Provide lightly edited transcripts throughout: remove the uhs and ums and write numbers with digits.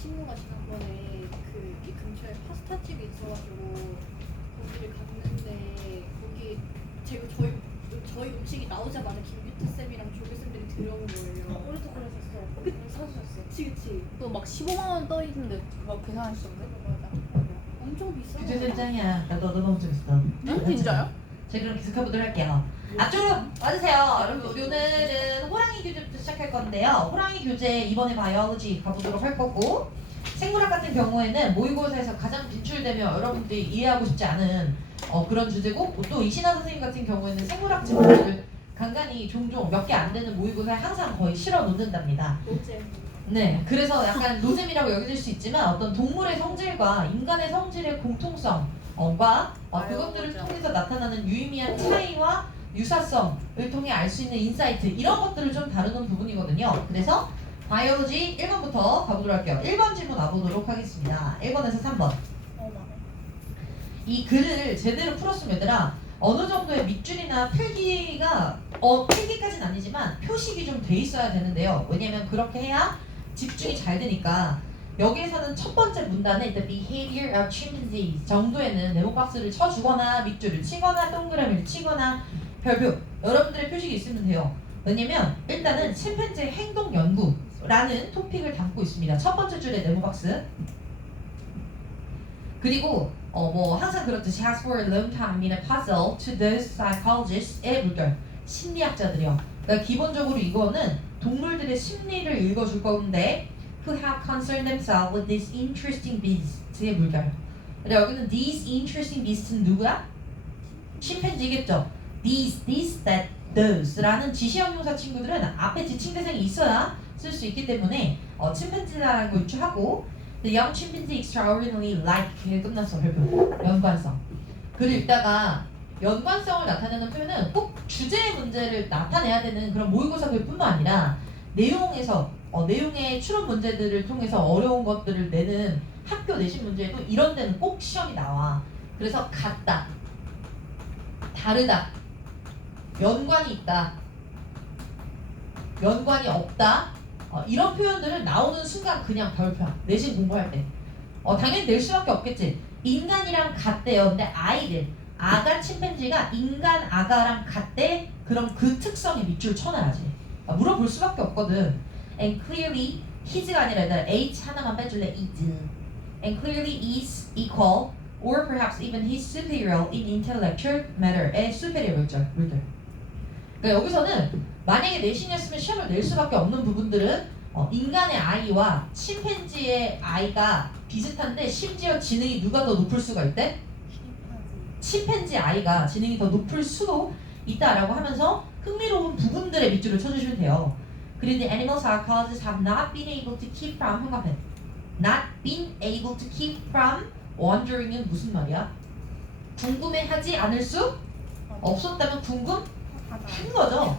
친구가 지난번에 이 근처에 파스타집이 있어가지고 거기를 갔는데 거기 저희 음식이 나오자마자 김규태 쌤이랑 조교 쌤들이 들어온 거예요. 우리도 그랬었어. 사주셨어. 그치. 또 막 15만 원 떠 있는데 막 계산하시던데? 맞아. 엄청 비싸. 규제 쌤짱이야. 나도 얻어먹은 적 있어. 응? 진짜요? 자 그럼 기숙해보도록 할게요. 앞쪽으로 와주세요. 여러분 우리 오늘은 호랑이 교재부터 시작할 건데요. 호랑이 교재 이번에 바이올로지 가보도록 할 거고, 생물학 같은 경우에는 모의고사에서 가장 빈출되며 여러분들이 이해하고 싶지 않은 그런 주제고, 또 이신하 선생님 같은 경우에는 생물학 질문을 간간히 종종 몇 개 안 되는 모의고사에 항상 거의 실어 놓는답니다. 로제. 네, 그래서 약간 노잼이라고 여겨질 수 있지만 어떤 동물의 성질과 인간의 성질의 공통성과 그것들을 통해서 나타나는 유의미한 차이와 유사성을 통해 알 수 있는 인사이트, 이런 것들을 좀 다루는 부분이거든요. 그래서 바이올로지 1번부터 가보도록 할게요. 1번 질문 와보도록 하겠습니다. 1번에서 3번. 이 글을 제대로 풀었으면 얘들아 어느 정도의 밑줄이나 필기가 필기까지는 아니지만 표식이 좀 돼 있어야 되는데요. 왜냐면 그렇게 해야 집중이 잘 되니까. 여기에서는 첫 번째 문단에 The behavior of chimpanzees 정도에는 네모박스를 쳐주거나 밑줄을 치거나 동그라미를 치거나 별표, 여러분들의 표식이 있으면 돼요. 왜냐면 일단은 침팬지 행동 연구라는 토픽을 담고 있습니다. 첫 번째 줄에 네모박스. 그리고 뭐 항상 그렇듯이 has for a long time been a puzzle to those psychologists의 물결, 심리학자들이요. 그러니까 기본적으로 이거는 동물들의 심리를 읽어줄 건데 who have concerned themselves with these interesting beasts의 물결. 근데 여기는 these interesting beasts는 누구야? 침팬지겠죠. these, that, those라는 지시형용사 친구들은 앞에 지칭대상이 있어야 쓸 수 있기 때문에 침팬지라는 거 유추하고 The young chimpanzee extraordinarily like 에 끝났어. 별표. 연관성. 글을 읽다가 연관성을 나타내는 표현은 꼭 주제의 문제를 나타내야 되는 그런 모의고사들 뿐만 아니라 내용에서 내용의 추론 문제들을 통해서 어려운 것들을 내는 학교 내신 문제에도 이런 데는 꼭 시험이 나와. 그래서 같다, 다르다, 연관이 있다, 연관이 없다, 이런 표현들은 나오는 순간 그냥 별표야. 내신 공부할 때. 당연히 낼 수밖에 없겠지. 인간이랑 같대요. 근데 아이들, 아가 침팬지가 인간 아가랑 같대. 그럼 그 특성에 밑줄 쳐놔야지. 물어볼 수밖에 없거든. And clearly his가 아니라 일단 h 하나만 빼줄래? is. And clearly is equal or perhaps even his superior in intellectual matter의 superior 물들. 그러니까 여기서는 만약에 내신이었으면 시험을 낼 수밖에 없는 부분들은 인간의 아이와 침팬지의 아이가 비슷한데 심지어 지능이 누가 더 높을 수가 있대? 침팬지 아이가 지능이 더 높을 수도 있다라고 하면서 흥미로운 부분들의 밑줄을 쳐주시면 돼요. 그리고 the animal psychologists have not been able to keep from 생각해. Not been able to keep from wondering은 무슨 말이야? 궁금해하지 않을 수 없었다면 궁금한 거죠.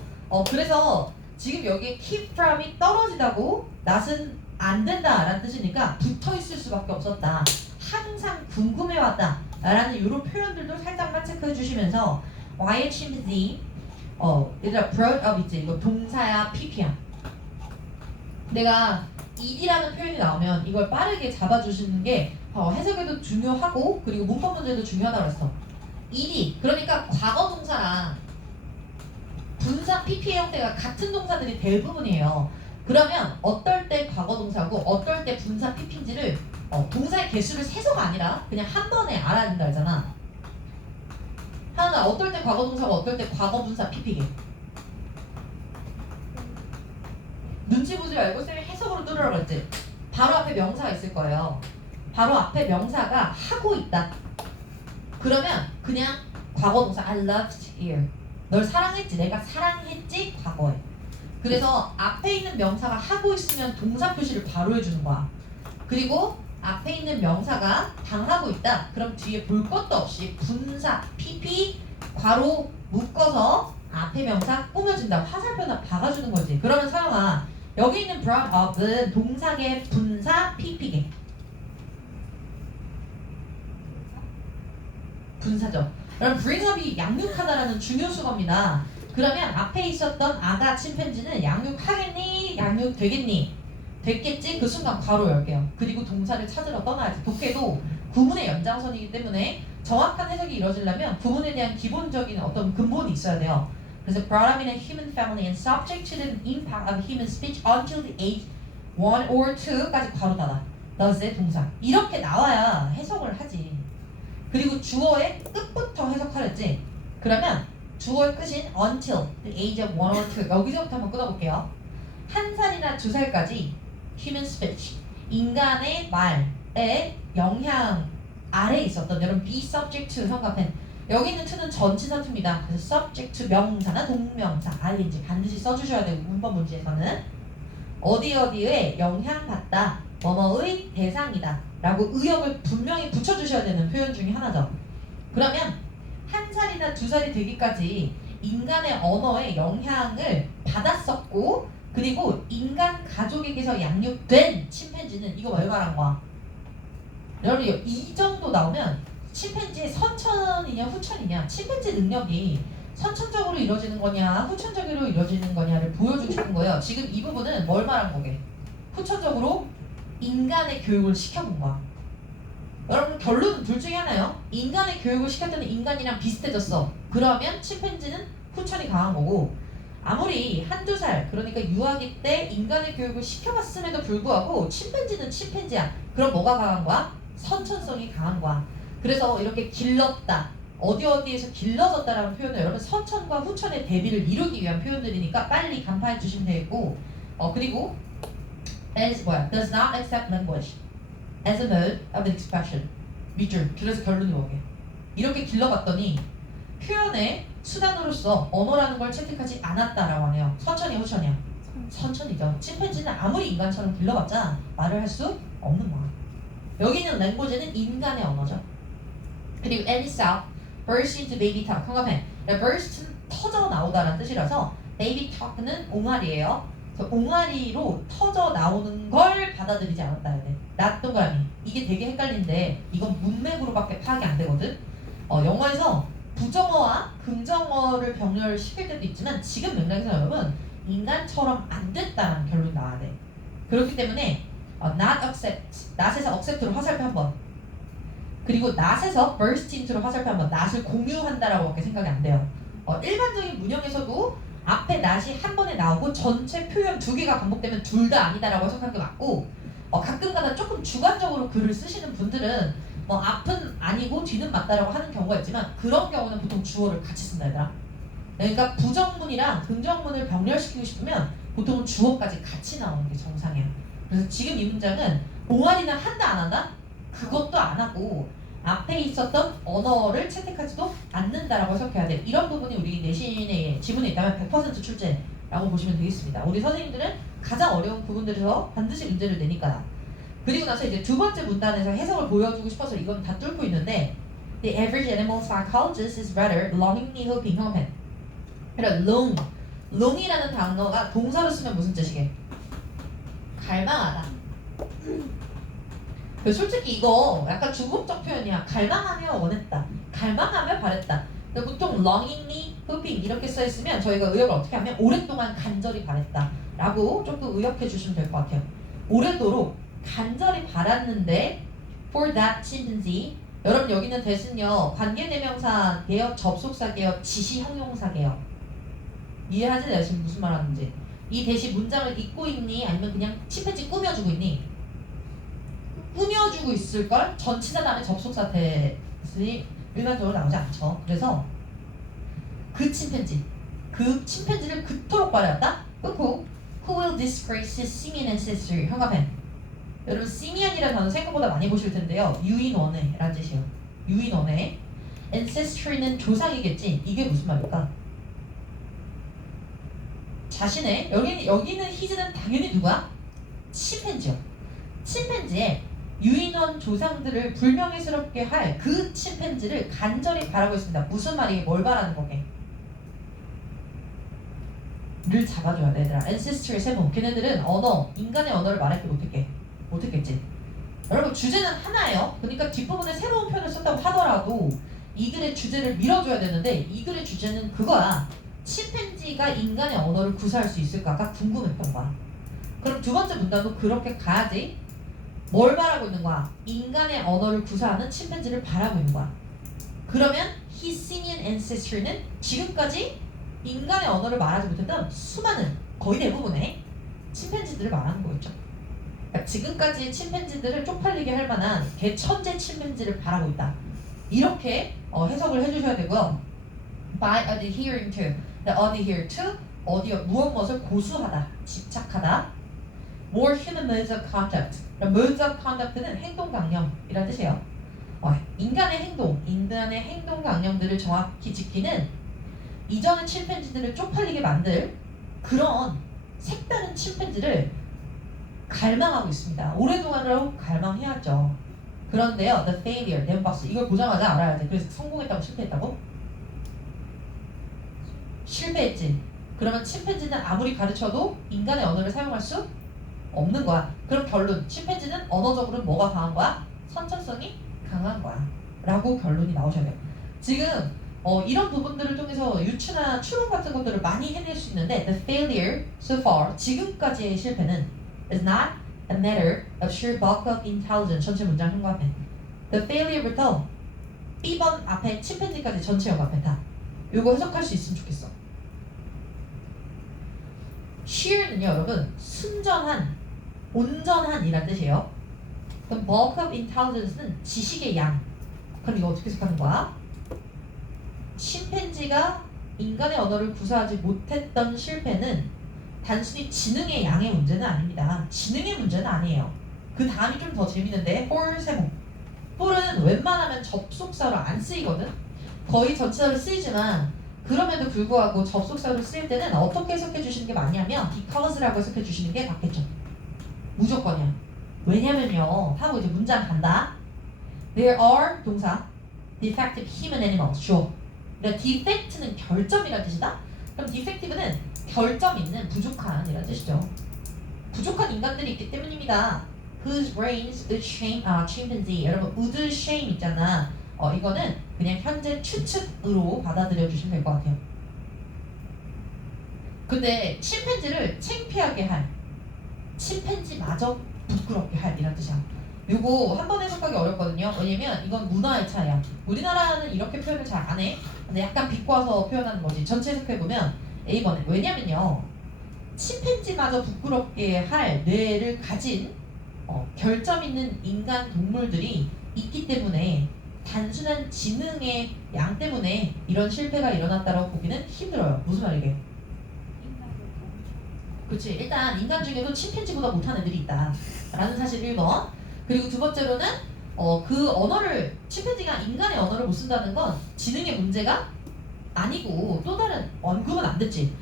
그래서 지금 여기에 keep from이 떨어지다고 낫은 안 된다라는 뜻이니까 붙어 있을 수밖에 없었다. 항상 궁금해왔다 라는 이런 표현들도 살짝만 체크해 주시면서 why a chimpanzee 얘들아 brought up 있지. 이거 동사야 pp야. 내가 ed라는 표현이 나오면 이걸 빠르게 잡아주시는 게 해석에도 중요하고 그리고 문법 문제도 중요하다고 했어. ed 그러니까 과거 동사랑 분사 pp의 형태가 같은 동사들이 대부분이에요. 그러면 어떨 때 과거 동사고 어떨 때 분사 pp인지를 동사의 개수를 세서가 아니라 그냥 한 번에 알아야 된다 했잖아. 하나 어떨 때 과거 동사고 어떨 때 과거 분사 pp게. 눈치 보지 말고 쌤이 해석으로 뚫으라고 했지. 바로 앞에 명사가 있을 거예요. 바로 앞에 명사가 하고 있다. 그러면 그냥 과거 동사 I loved you. 널 사랑했지. 내가 사랑했지. 과거에. 그래서 앞에 있는 명사가 하고 있으면 동사 표시를 바로 해주는 거야. 그리고 앞에 있는 명사가 당하고 있다. 그럼 뒤에 볼 것도 없이 분사 pp 괄호 묶어서 앞에 명사 꾸며준다. 화살표나 박아주는 거지. 그러면 서영아 여기 있는 brought up은 동사계 분사 pp계. 분사죠. 그럼 bring up이 양육하다라는 중요수거입니다. 그러면 앞에 있었던 아가 침팬지는 양육하겠니? 양육되겠니? 됐겠지? 그 순간 괄호 열게요. 그리고 동사를 찾으러 떠나야지. 독해도 구문의 연장선이기 때문에 정확한 해석이 이루어지려면 구문에 대한 기본적인 어떤 근본이 있어야 돼요. 그래서 brought up in a human family and subject to the impact of human speech until the age 1 or 2까지 괄호 닫아. does의 동사. 이렇게 나와야 해석을 하지. 그리고 주어의 끝부터 해석하랬지. 그러면 주어의 끝인 until the age of 1 or 2. 여기서부터 한번 끊어볼게요. 1살이나 2살까지 human speech, 인간의 말에 영향 아래 있었던, 여러분 be subject to 성가펜, 여기 있는 to는 전치사 to입니다. 그래서 subject to 명사나 동명사 ing 반드시 써주셔야 되고, 문법 문제에서는 어디에 영향받다, 뭐뭐의 대상이다 라고 의역을 분명히 붙여주셔야 되는 표현 중에 하나죠. 그러면 1살이나 2살이 되기까지 인간의 언어에 영향을 받았었고, 그리고 인간 가족에게서 양육된 침팬지는 이거 뭘 말한 거야? 여러분 이 정도 나오면 침팬지의 선천이냐 후천이냐, 침팬지 능력이 선천적으로 이루어지는 거냐 후천적으로 이루어지는 거냐를 보여주고 싶은 거예요. 지금 이 부분은 뭘 말한 거게? 후천적으로 인간의 교육을 시켜본 거야. 여러분 결론은 둘 중에 하나요. 인간의 교육을 시켰더니 인간이랑 비슷해졌어. 그러면 침팬지는 후천이 강한 거고, 아무리 한두 살, 그러니까 유아기 때 인간의 교육을 시켜봤음에도 불구하고 침팬지는 침팬지야. 그럼 뭐가 강한 거야? 선천성이 강한 거야. 그래서 이렇게 길렀다, 어디에서 길러졌다라는 표현은 여러분 선천과 후천의 대비를 이루기 위한 표현들이니까 빨리 간파해 주시면 되겠고, 그리고 does not accept language as a mode of expression. 밑줄. 그래서 결론이 뭐게? 이렇게 길러봤더니 표현의 수단으로서 언어라는 걸 채택하지 않았다라고 하네요. 선천이야 후천이야? 선천이죠. 침팬지는 아무리 인간처럼 길러봤자 말을 할 수 없는 거야. 여기는 language는 인간의 언어죠. 그리고 any sound burst into baby talk. 성가펜. burst는 터져 나오다라는 뜻이라서 baby talk는 옹알이에요. 그래서 옹알이로 터져 나오는 걸 받아들이지 않았다 해야 돼. not 동그라미. 이게 되게 헷갈리는데 이건 문맥으로밖에 파악이 안 되거든. 영어에서 부정어와 긍정어를 병렬시킬 때도 있지만 지금 맥락에서 여러분 인간처럼 안 됐다는 결론이 나와야 돼. 그렇기 때문에 not accept, not에서 accept로 화살표 한번, 그리고 not에서 burst into로 화살표 한번. not을 공유한다라고밖에 생각이 안 돼요. 일반적인 문형에서도 앞에 not이 한 번에 나오고 전체 표현 두 개가 반복되면 둘 다 아니다라고 해석하는 게 맞고, 가끔가다 조금 주관적으로 글을 쓰시는 분들은 앞은 아니고 뒤는 맞다라고 하는 경우가 있지만 그런 경우는 보통 주어를 같이 쓴다 얘들아. 그러니까 부정문이랑 긍정문을 병렬시키고 싶으면 보통은 주어까지 같이 나오는 게 정상이에요. 그래서 지금 이 문장은 옹알이는 한다 안 한다? 그것도 안 하고 앞에 있었던 언어를 채택하지도 않는다라고 해석해야 돼. 이런 부분이 우리 내신의 지문에 있다면 100% 출제라고 보시면 되겠습니다. 우리 선생님들은 가장 어려운 부분들에서 반드시 문제를 내니까요. 그리고 나서 이제 두 번째 문단에서 해석을 보여주고 싶어서 이건 다 뚫고 있는데, The average animal psychologist is rather longingly hoping. 형은 그러니까 long이라는 단어가 동사로 쓰면 무슨 뜻이게? 갈망하다. 솔직히 이거 약간 중국적 표현이야. 갈망하며 원했다, 갈망하며 바랬다. 그러니까 보통 longingly hoping 이렇게 써있으면 저희가 의역을 어떻게 하면 오랫동안 간절히 바랬다 라고 조금 의역해 주시면 될 것 같아요. 오래도록 간절히 바랐는데 for that chimpanzee. 여러분 여기는 that은요 관계대명사계요, 접속사계요, 지시형용사계요. 이해하지? 내가 지금 무슨 말 하는지. 이 that이 문장을 잇고 있니? 아니면 그냥 침팬지 꾸며주고 있니? 꾸며주고 있을걸? 전치사 다음에 접속사 that이 일반적으로 나오지 않죠. 그래서 그 침팬지를 그토록 바랐다? who will disgrace his simian ancestry. 형가펜. 여러분 simian이라는 단어 생각보다 많이 보실 텐데요. 유인원해라는 뜻이에요. 유인원해. ancestry는 조상이겠지. 이게 무슨 말일까? 자신의 여기는 his는 당연히 누가? 침팬지요. 침팬지의 유인원 조상들을 불명예스럽게 할 그 침팬지를 간절히 바라고 있습니다. 무슨 말이에요? 뭘 바라는 거게? 를 잡아줘야 돼 얘들아. ancestry의 세모. 걔네들은 인간의 언어를 말하지 못했겠지. 여러분 주제는 하나예요. 그러니까 뒷부분에 새로운 표현을 썼다고 하더라도 이 글의 주제를 밀어줘야 되는데 이 글의 주제는 그거야. 침팬지가 인간의 언어를 구사할 수 있을까가 궁금했던 거야. 그럼 두 번째 문단도 그렇게 가야지. 뭘 바라고 있는 거야? 인간의 언어를 구사하는 침팬지를 바라고 있는 거야. 그러면 his simian ancestor는 지금까지 인간의 언어를 말하지 못했던 수많은 거의 대부분의 침팬지들을 말하는 거였죠. 그러니까 지금까지 침팬지들을 쪽팔리게 할 만한 개천재 침팬지를 바라고 있다. 이렇게 해석을 해주셔야 되고요. By adhering to, adhere to, 무엇을 고수하다, 집착하다. More human modes of conduct. modes of conduct는 행동 강령이라는 뜻이에요. 인간의 행동 강령들을 정확히 지키는 이전의 침팬지들을 쪽팔리게 만들 그런 색다른 침팬지를 갈망하고 있습니다. 오랫동안으로 갈망해왔죠. 그런데요, the failure, 네온박스 이걸 보자마자 알아야 돼. 그래서 성공했다고 실패했다고? 실패했지. 그러면 침팬지는 아무리 가르쳐도 인간의 언어를 사용할 수 없는 거야. 그럼 결론, 침팬지는 언어적으로 뭐가 강한 거야? 선천성이 강한 거야. 라고 결론이 나오셔야 돼요. 지금 이런 부분들을 통해서 유추나 추론 같은 것들을 많이 해낼 수 있는데 the failure so far, 지금까지의 실패는 is not a matter of sheer bulk of intelligence. 전체 문장 한과앞에 the failure부터 B번 앞에 침팬지까지 전체 연관에 다 요거 해석할 수 있으면 좋겠어. sheer는요 여러분 순전한, 온전한 이란 뜻이에요. 그럼 bulk of intelligence는 지식의 양. 그럼 이거 어떻게 해석하는 거야? 침팬지가 인간의 언어를 구사하지 못했던 실패는 단순히 지능의 양의 문제는 아닙니다. 지능의 문제는 아니에요. 그 다음이 좀 더 재밌는데 for 세모. for은 웬만하면 접속사로 안 쓰이거든. 거의 전치사로 쓰이지만 그럼에도 불구하고 접속사로 쓰일 때는 어떻게 해석해 주시는 게 맞냐면 because라고 해석해 주시는 게 맞겠죠. 무조건이야. 왜냐면요 하고 이제 문장 간다. There are 동사 defective human animals. 주어. 그러니까 defect는 결점이라는 뜻이다. 그럼 defective는 결점 있는, 부족한 이라는 뜻이죠. 부족한 인간들이 있기 때문입니다. Whose brains would shame chimpanzee. 여러분 would shame 있잖아. 이거는 그냥 현재 추측으로 받아들여 주시면 될 것 같아요. 근데 침팬지를 창피하게 할, 침팬지마저 부끄럽게 할 이란 뜻이야. 요거 한 번 해석하기 어렵거든요. 왜냐면 이건 문화의 차이야. 우리나라는 이렇게 표현을 잘 안 해. 근데 약간 비꼬아서 표현하는 거지. 전체 해석해보면 A번에 왜냐면요 침팬지마저 부끄럽게 할 뇌를 가진 결점 있는 인간 동물들이 있기 때문에 단순한 지능의 양 때문에 이런 실패가 일어났다고 보기는 힘들어요. 무슨 말이게? 그렇지. 일단 인간 중에도 침팬지보다 못한 애들이 있다 라는 사실 1번. 그리고 두 번째로는 그 언어를, 침팬지가 인간의 언어를 못 쓴다는 건 지능의 문제가 아니고 또 다른 언급은 안 됐지.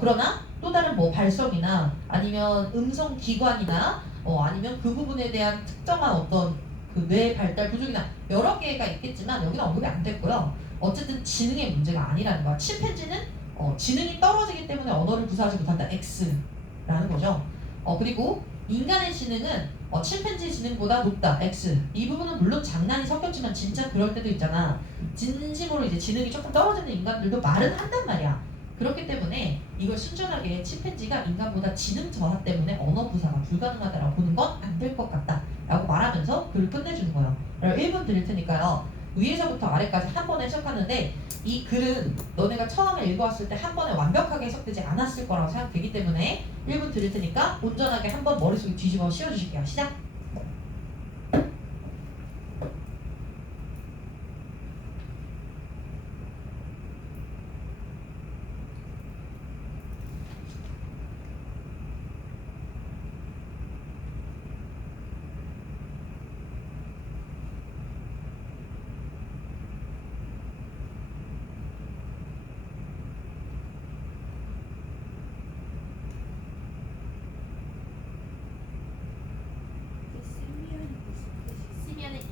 그러나 또 다른 뭐 발성이나 아니면 음성 기관이나 아니면 그 부분에 대한 특정한 어떤 그 뇌 발달 부족이나 여러 개가 있겠지만 여기는 언급이 안 됐고요. 어쨌든 지능의 문제가 아니라는 거야. 침팬지는 지능이 떨어지기 때문에 언어를 구사하지 못한다. X라는 거죠. 그리고 인간의 지능은 침팬지 지능보다 높다. X. 이 부분은 물론 장난이 섞였지만 진짜 그럴 때도 있잖아. 진심으로 이제 지능이 조금 떨어지는 인간들도 말은 한단 말이야. 그렇기 때문에 이걸 순전하게 침팬지가 인간보다 지능 저하 때문에 언어 구사가 불가능하다라고 보는 건 안 될 것 같다 라고 말하면서 글을 끝내주는 거예요. 1분 드릴 테니까요. 위에서부터 아래까지 한 번에 해석하는데 이 글은 너네가 처음에 읽어왔을 때 한 번에 완벽하게 해석되지 않았을 거라고 생각되기 때문에 1분 드릴 테니까 온전하게 한 번 머릿속에 뒤집어 씌워주실게요. 시작! 시미안의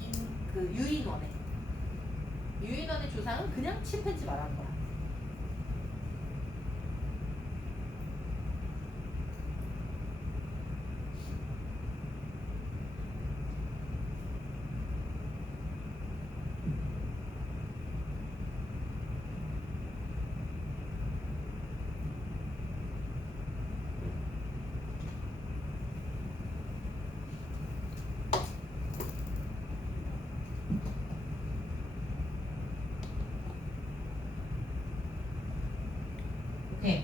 유인원의 조상은 그냥 침팬지 말하는 거야. 오케이.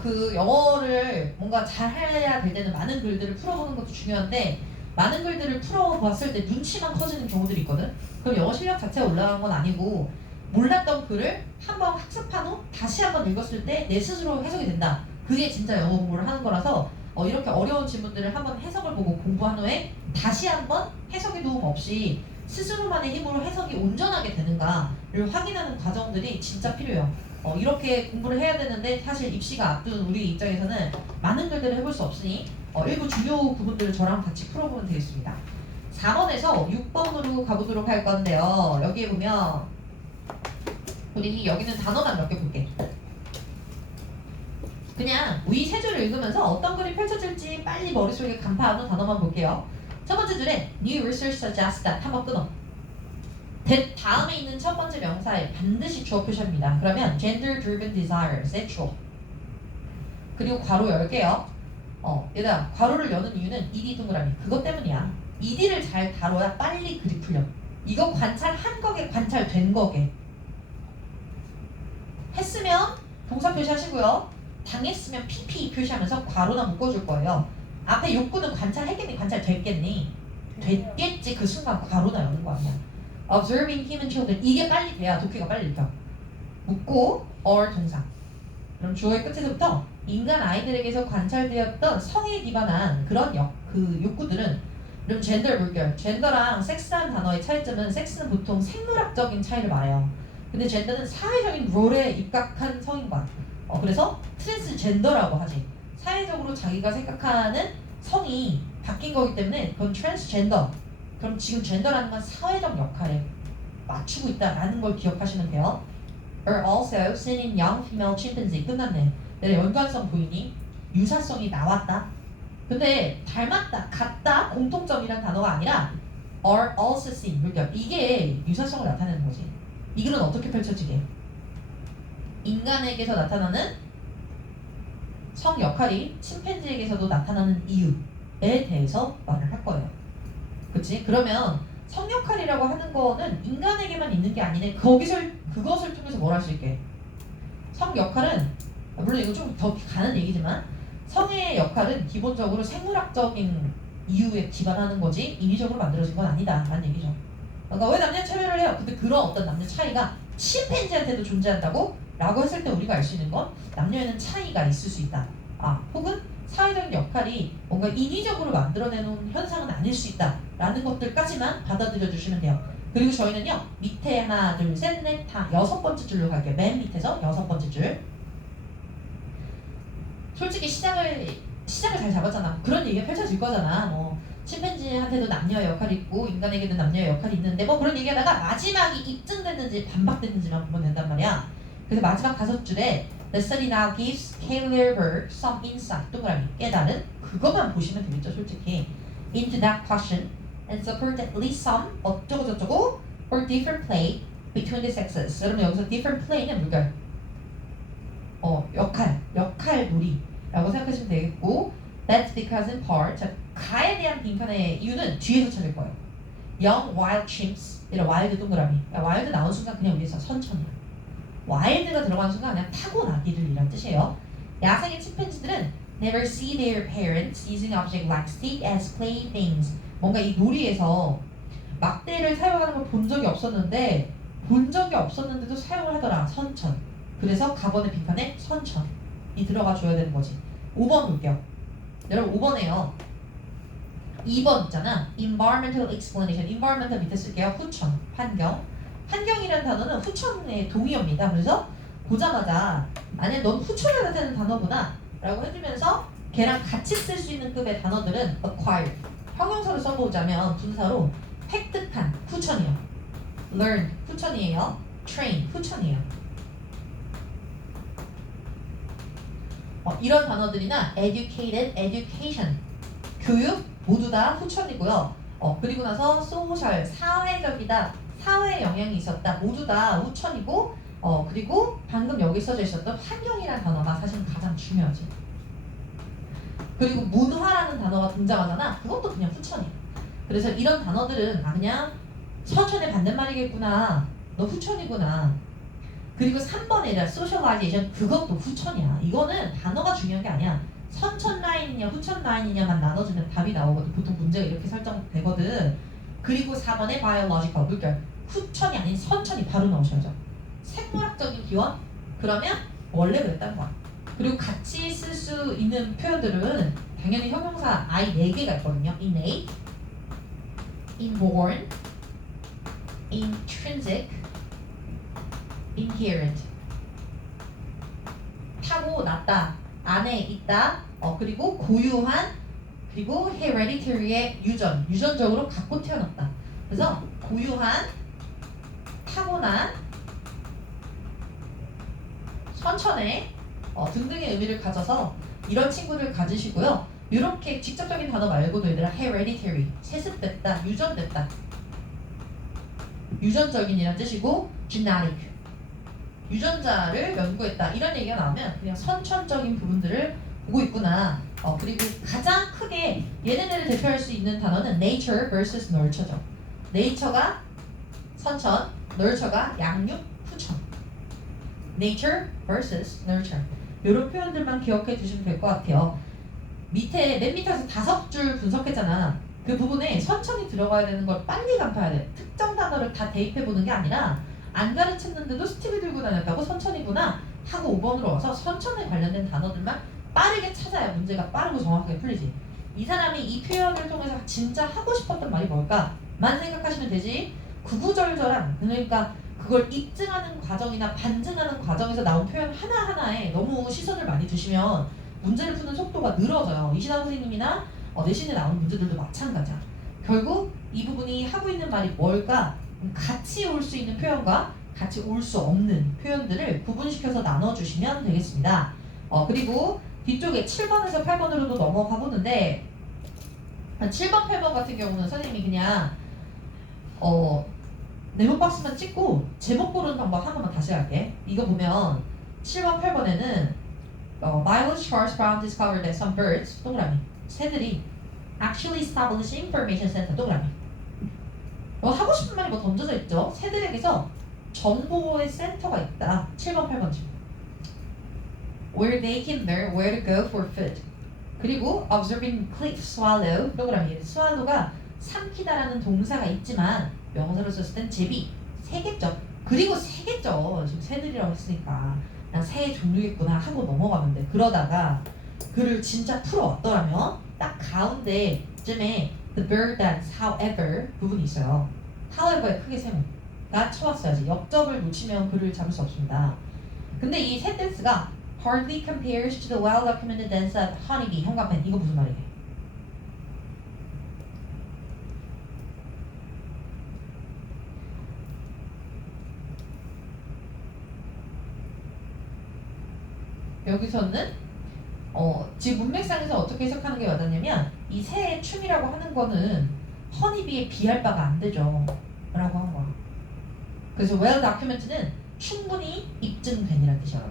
그 영어를 뭔가 잘 해야 될 때는 많은 글들을 풀어보는 것도 중요한데 많은 글들을 풀어봤을 때 눈치만 커지는 경우들이 있거든. 그럼 영어 실력 자체가 올라간 건 아니고 몰랐던 글을 한번 학습한 후 다시 한번 읽었을 때 내 스스로 해석이 된다. 그게 진짜 영어 공부를 하는 거라서 이렇게 어려운 질문들을 한번 해석을 보고 공부한 후에 다시 한번 해석의 도움 없이 스스로만의 힘으로 해석이 온전하게 되는가를 확인하는 과정들이 진짜 필요해요. 이렇게 공부를 해야 되는데 사실 입시가 앞둔 우리 입장에서는 많은 글들을 해볼 수 없으니 일부 중요 부분들을 저랑 같이 풀어보면 되겠습니다. 4번에서 6번으로 가보도록 할 건데요. 여기에 보면 우리 여기는 단어만 몇 개 볼게. 그냥 위 세 줄을 읽으면서 어떤 글이 펼쳐질지 빨리 머릿속에 간파하는 단어만 볼게요. 첫 번째 줄에 New research suggests that 한번 끊어. that 다음에 있는 첫 번째 명사에 반드시 주어 표시합니다. 그러면 gender driven desires 의 주어. 그리고 괄호 열게요. 얘들아 괄호를 여는 이유는 ed 동그라미 그것 때문이야. ed를 잘 다뤄야 빨리 글이 풀려. 이거 관찰한 거게 관찰된 거게. 했으면 동사 표시하시고요. 당했으면 pp 표시하면서 괄호나 묶어줄 거예요. 앞에 욕구는 관찰했겠니? 관찰됐겠니? 됐겠지. 그 순간 괄호나 여는 거 아니야. Observing human children 이게 빨리 돼야 독해가 빨리 읽혀. 묶고 or 동사. 그럼 주어의 끝에서부터 인간 아이들에게서 관찰되었던 성에 기반한 그런 그 욕구들은 그럼 젠더를 볼게요. 젠더랑 섹스라는 단어의 차이점은 섹스는 보통 생물학적인 차이를 말해요. 근데 젠더는 사회적인 롤에 입각한 성인관. 그래서 트랜스젠더라고 하지. 사회적으로 자기가 생각하는 성이 바뀐 거기 때문에 그건 트랜스젠더. 그럼 지금 젠더라는 건 사회적 역할에 맞추고 있다라는 걸 기억하시면 돼요. are also seen in young female chimpanzee. 끝났네. 내 연관성 보이니? 유사성이 나왔다. 근데 닮았다, 같다, 공통점이란 단어가 아니라 are also seen. 그러니까 이게 유사성을 나타내는 거지. 이 글은 어떻게 펼쳐지게? 인간에게서 나타나는 성 역할이 침팬지에게서도 나타나는 이유에 대해서 말을 할 거예요. 그치? 그러면 성 역할이라고 하는 거는 인간에게만 있는 게 아니네. 그것을 통해서 뭘 할 수 있게? 성 역할은 물론 이거 좀 더 가는 얘기지만 성의 역할은 기본적으로 생물학적인 이유에 기반하는 거지 인위적으로 만들어진 건 아니다 라는 얘기죠. 그러니까 왜 남녀 차별을 해요? 근데 그런 어떤 남녀 차이가 침팬지한테도 존재한다고? 라고 했을 때 우리가 알 수 있는 건 남녀에는 차이가 있을 수 있다. 혹은 사회적인 역할이 뭔가 인위적으로 만들어내놓은 현상은 아닐 수 있다 라는 것들까지만 받아들여 주시면 돼요. 그리고 저희는요 밑에 하나 둘 셋 넷 다 6번째 줄로 갈게요. 맨 밑에서 6번째 줄. 솔직히 시작을 잘 잡았잖아. 그런 얘기가 펼쳐질 거잖아. 뭐 침팬지한테도 남녀의 역할이 있고 인간에게도 남녀의 역할이 있는데 뭐 그런 얘기하다가 마지막이 입증됐는지 반박됐는지만 보면 된단 말이야. 그래서 마지막 5줄에 The study now gives Clever some insight 동그라미 깨달은 그것만 보시면 되겠죠 솔직히 into that question and support at least some 어쩌고 저쩌고 or different play between the sexes. 여러분 여기서 different play는 물결 역할 놀이라고 생각하시면 되겠고 that's because in part 자, 가에 대한 빈칸의 이유는 뒤에서 찾을 거예요. Young wild chimps 이런 와일드 동그라미 와일드 나온 순간 그냥 위에서 선천이야. 와일드가 들어가는 순간 그냥 타고나기를 이란 뜻이에요. 야생의 침팬지들은 never see their parents using object like stick as playthings. 뭔가 이 놀이에서 막대를 사용하는 걸 본 적이 없었는데도 사용을 하더라. 선천. 그래서 가번의 빈칸에 선천이 들어가 줘야 되는 거지. 5번 볼게요. 여러분 5번에요. 2번 있잖아. environmental explanation. environmental 밑에 쓸게요. 후천, 환경. 환경이라는 단어는 후천의 동의어입니다. 그래서 보자마자 만약 넌 후천에 나타나는 단어구나 라고 해주면서 걔랑 같이 쓸 수 있는 급의 단어들은 acquired. 형용사를 써보자면 분사로 획득한 후천이요. learn 후천이에요. train 후천이에요. 이런 단어들이나 educated, education 교육 모두 다 후천이고요. 그리고 나서 social 사회적이다. 사회에 영향이 있었다. 모두 다 후천이고 그리고 방금 여기 써져 있었던 환경이라는 단어가 사실 가장 중요하지. 그리고 문화라는 단어가 등장하잖아. 그것도 그냥 후천이야. 그래서 이런 단어들은 그냥 선천의 반대말이겠구나. 너 후천이구나. 그리고 3번에 대한 socialization 그것도 후천이야. 이거는 단어가 중요한 게 아니야. 선천 라인이냐 후천 라인이냐만 나눠주면 답이 나오거든. 보통 문제가 이렇게 설정되거든. 그리고 4번에 biological 물결 후천이 아닌 선천이 바로 나오셔야죠. 생물학적인 기원? 그러면 원래 그랬다는 거야. 그리고 같이 쓸 수 있는 표현들은 당연히 형용사 I 4개가 있거든요. innate, inborn, intrinsic, inherent. 타고났다, 안에 있다, 그리고 고유한, 그리고 hereditary의 유전적으로 갖고 태어났다. 그래서 고유한, 타고난, 선천의 등등의 의미를 가져서 이런 친구를 가지시고요. 이렇게 직접적인 단어 말고도 얘들아 hereditary, 세습됐다, 유전됐다. 유전적인이란 뜻이고 genetic, 유전자를 연구했다. 이런 얘기가 나오면 그냥 선천적인 부분들을 보고 있구나. 그리고 가장 크게 얘네들을 대표할 수 있는 단어는 nature vs nurture죠. nature가 선천, nurture가 양육, 후천. nature vs nurture. 이런 표현들만 기억해 두시면 될 것 같아요. 맨 밑에서 5줄 분석했잖아. 그 부분에 선천이 들어가야 되는 걸 빨리 간파해야 돼. 특정 단어를 다 대입해 보는 게 아니라 안 가르쳤는데도 스틱을 들고 다녔다고 선천이구나 하고 5번으로 와서 선천에 관련된 단어들만 빠르게 찾아야 문제가 빠르고 정확하게 풀리지. 이 사람이 이 표현을 통해서 진짜 하고 싶었던 말이 뭘까만 생각하시면 되지. 구구절절한, 그러니까 그걸 입증하는 과정이나 반증하는 과정에서 나온 표현 하나하나에 너무 시선을 많이 두시면 문제를 푸는 속도가 늘어져요. 이신환 선생님이나 내신에 나오는 문제들도 마찬가지야. 결국 이 부분이 하고 있는 말이 뭘까? 같이 올 수 있는 표현과 같이 올 수 없는 표현들을 구분시켜서 나눠주시면 되겠습니다. 그리고 뒤쪽에 7번에서 8번으로도 넘어가 보는데 7번, 8번 같은 경우는 선생님이 그냥 네모 박스만 찍고 제목 고르는 방법 한 번만 다시 할게. 이거 보면 7번, 8번에는 Miles Charles Brown discovered that some birds, 동그라미, 새들이 actually establish information center, 동그라미. 하고 싶은 말이 뭐 던져져 있죠. 새들에게서 정보의 센터가 있다. 7번, 8번 중. Where they can learn where to go for food. 그리고 observing cliff swallow, 동그라미. swallow가 삼키다라는 동사가 있지만 명사로 썼을 땐 제비, 새겠죠. 그리고 새겠죠. 지금 새들이라고 했으니까 그냥 새의 종류겠구나 하고 넘어가면 돼. 그러다가 글을 진짜 풀어왔더라면 딱 가운데쯤에 the bird that's however 부분이 있어요. however에 크게 세모가 쳐왔어야지. 역접을 놓치면 글을 잡을 수 없습니다. 근데 이 새 댄스가 hardly compares to the well-documented dance of honeybee. 현관펜. 이거 무슨 말이에요? 여기서는 지금 문맥상에서 어떻게 해석하는 게 와닿냐면 이 새의 춤이라고 하는 거는 허니비에 비할 바가 안 되죠 라고 한 거야. 그래서 well documented는 충분히 입증된이라는 뜻이야.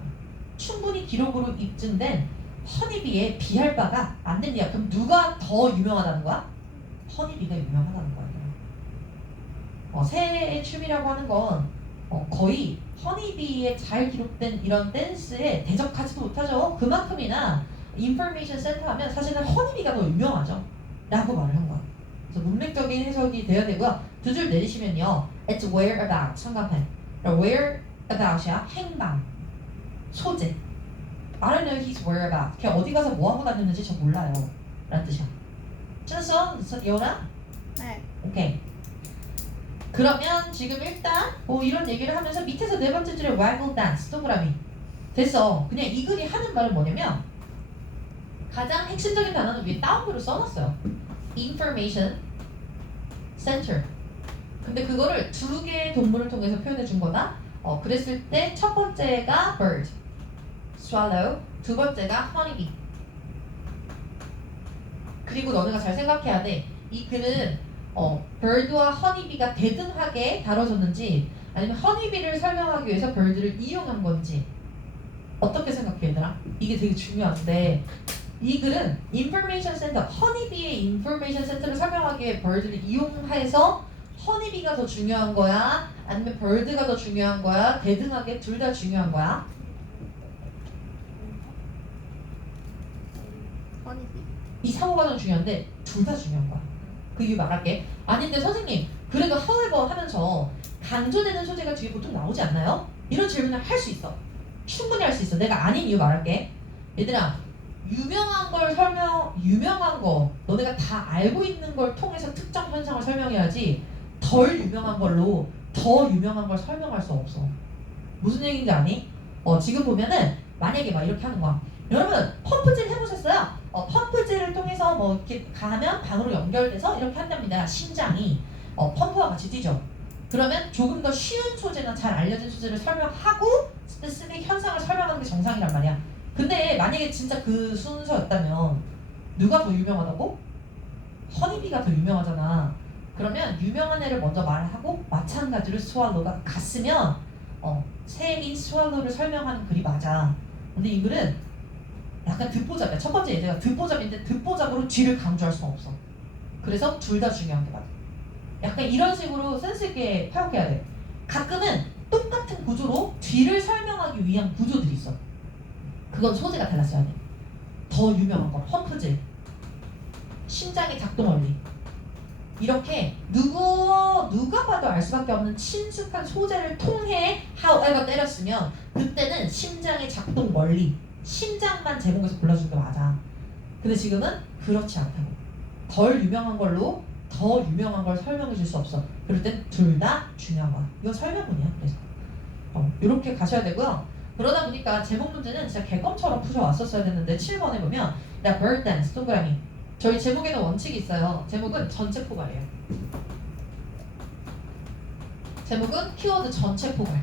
충분히 기록으로 입증된 허니비에 비할 바가 안 된다. 그럼 누가 더 유명하다는 거야? 허니비가 유명하다는 거야. 새의 춤이라고 하는 건 거의 허니비에 잘 기록된 이런 댄스에 대적하지도 못하죠. 그만큼이나 인포메이션 센터 하면 사실은 허니비가 더 유명하죠 라고 말을 한 거야. 그래서 문맥적인 해석이 돼야 되고요. 두 줄 내리시면요, it's whereabout, 성간펜. whereabout이야 행방, 소재. I don't know his whereabout. 걔 어디 가서 뭐 하고 다녔는지 저 몰라요 라는 뜻이야. 쩐서? 여나? 네. 오케이. 그러면 지금 일단 이런 얘기를 하면서 밑에서 네 번째 줄에 waggle dance, 동그라미. 됐어. 그냥 이 글이 하는 말은 뭐냐면 가장 핵심적인 단어는 위에 다운으로 써놨어요. information center. 근데 그거를 두 개의 동물을 통해서 표현해 준 거다. 그랬을 때 첫 번째가 bird, swallow, 두 번째가 honeybee. 그리고 너네가 잘 생각해야 돼. 이 글은 bird와 honeybee가 대등하게 다뤄졌는지 아니면 honeybee를 설명하기 위해서 bird를 이용한 건지 어떻게 생각해 얘들아? 이게 되게 중요한데 이 글은 information center, honeybee의 information center를 설명하기 위해 bird를 이용해서 허니비가 더 중요한 거야? 아니면 bird가 더 중요한 거야? 대등하게 둘 다 중요한 거야? 허니비. 이 사고가 더 중요한데 둘 다 중요한 거야. 그 이유 말할게. 아닌데 선생님 그래도 however 하면서 강조되는 소재가 뒤에 보통 나오지 않나요? 이런 질문을 할 수 있어. 충분히 할 수 있어. 내가 아닌 이유 말할게. 얘들아 유명한 거 너네가 다 알고 있는 걸 통해서 특정 현상을 설명해야지 덜 유명한 걸로 더 유명한 걸 설명할 수 없어. 무슨 얘기인지 아니? 지금 보면은 만약에 막 이렇게 하는 거야. 여러분 펌프질 해보셨어요? 펌프질을 통해서 뭐 이렇게 가면 방으로 연결돼서 이렇게 한답니다. 심장이 펌프와 같이 뛰죠. 그러면 조금 더 쉬운 소재나 잘 알려진 소재를 설명하고 스페시픽 현상을 설명하는 게 정상이란 말이야. 근데 만약에 진짜 그 순서였다면 누가 더 유명하다고? 허니비가 더 유명하잖아. 그러면 유명한 애를 먼저 말하고 마찬가지로 스왈로가 갔으면 새인 스왈로를 설명하는 글이 맞아. 근데 이 글은 약간 듣보잡이야. 첫 번째 예제가 듣보잡인데 듣보잡으로 뒤를 강조할 수는 없어. 그래서 둘 다 중요한 게 맞아. 약간 이런 식으로 센스 있게 파악해야 돼. 가끔은 똑같은 구조로 뒤를 설명하기 위한 구조들이 있어. 그건 소재가 달랐어야 돼. 더 유명한 거 펌프질, 심장의 작동 원리. 이렇게 누가 봐도 알 수밖에 없는 친숙한 소재를 통해 however 때렸으면 그때는 심장의 작동 원리, 심장만 제목에서 불러주는 게 맞아. 근데 지금은 그렇지 않다고. 덜 유명한 걸로 더 유명한 걸 설명해 줄 수 없어. 그럴 땐 둘 다 중요한 거야. 이건 설명문이야. 그래서 이렇게 가셔야 되고요. 그러다 보니까 제목 문제는 진짜 개껌처럼 푸셔왔었어야 됐는데 7번에 보면 야 bird dance 동그라미. 저희 제목에는 원칙이 있어요. 제목은 전체 포괄이에요. 제목은 키워드 전체 포괄.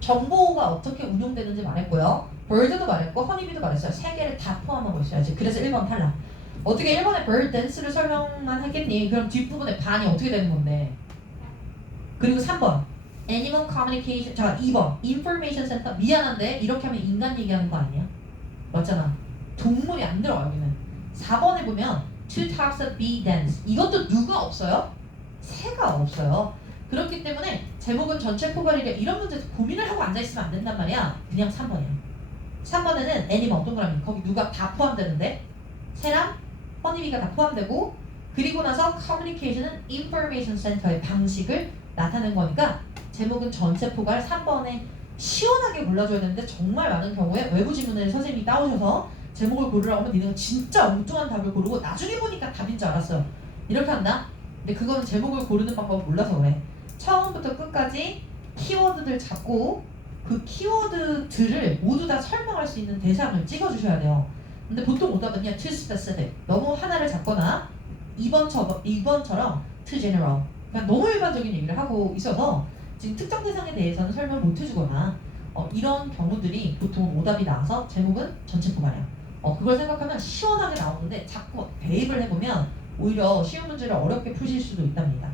정보가 어떻게 운용되는지 말했고요. bird도 말했고 허니비도 말했어요. 세 개를 다 포함하고 있어야지. 그래서 1번 탈락. 어떻게 1번에 bird dance를 설명만 했겠니? 그럼 뒷부분에 반이 어떻게 되는 건데? 그리고 3번 Animal Communication. 자 2번 Information Center. 미안한데 이렇게 하면 인간 얘기하는 거 아니야? 맞잖아. 동물이 안 들어가 여기는. 4번에 보면 Two types of bee dance. 이것도 누가 없어요? 새가 없어요. 그렇기 때문에 제목은 전체 포괄이래. 이런 문제 고민을 하고 앉아있으면 안 된단 말이야. 그냥 3번이야. 3번에는 애니멀 동그라미. 거기 누가 다 포함되는데 새랑 허니비가 다 포함되고 그리고 나서 커뮤니케이션은 인포메이션 센터의 방식을 나타낸 거니까 제목은 전체 포괄 3번에 시원하게 골라줘야 되는데 정말 많은 경우에 외부 지문을 선생님이 따오셔서 제목을 고르라고 하면 니네가 진짜 엉뚱한 답을 고르고 나중에 보니까 답인 줄 알았어요. 이렇게 한다? 근데 그건 제목을 고르는 방법을 몰라서 그래. 처음부터 끝까지 키워드들 잡고 그 키워드들을 모두 다 설명할 수 있는 대상을 찍어주셔야 돼요. 근데 보통 오답은요, too specific. 너무 하나를 잡거나 2번처럼 too general. 그냥 너무 일반적인 얘기를 하고 있어서 지금 특정 대상에 대해서는 설명을 못 해주거나 이런 경우들이 보통 오답이 나와서 제목은 전체 포괄이야. 그걸 생각하면 시원하게 나오는데 자꾸 대입을 해보면 오히려 쉬운 문제를 어렵게 푸실 수도 있답니다.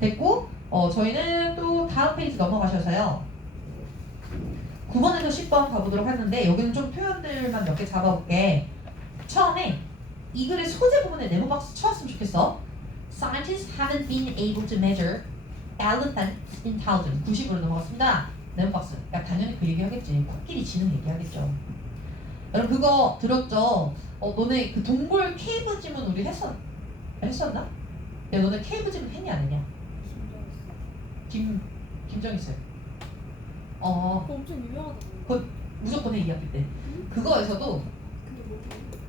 됐고 저희는 또 다음 페이지 넘어가셔서요. 9번에서 10번 가보도록 했는데 여기는 좀 표현들만 몇 개 잡아볼게. 처음에 이 글의 소재 부분에 네모 박스 쳐왔으면 좋겠어. Scientists haven't been able to measure elephants' intelligence. 90으로 넘어갔습니다. 네모 박스. 야 당연히 그 얘기하겠지. 코끼리 지능 얘기하겠죠. 여러분 그거 들었죠? 너네 그 동굴 케이브 지문 우리 했었나? 야 너네 케이브 지문 했냐 안 했냐? 김정희 쌤. 엄청 유명하다고. 무조건 해 2학기 때. 그거에서도 근데 뭐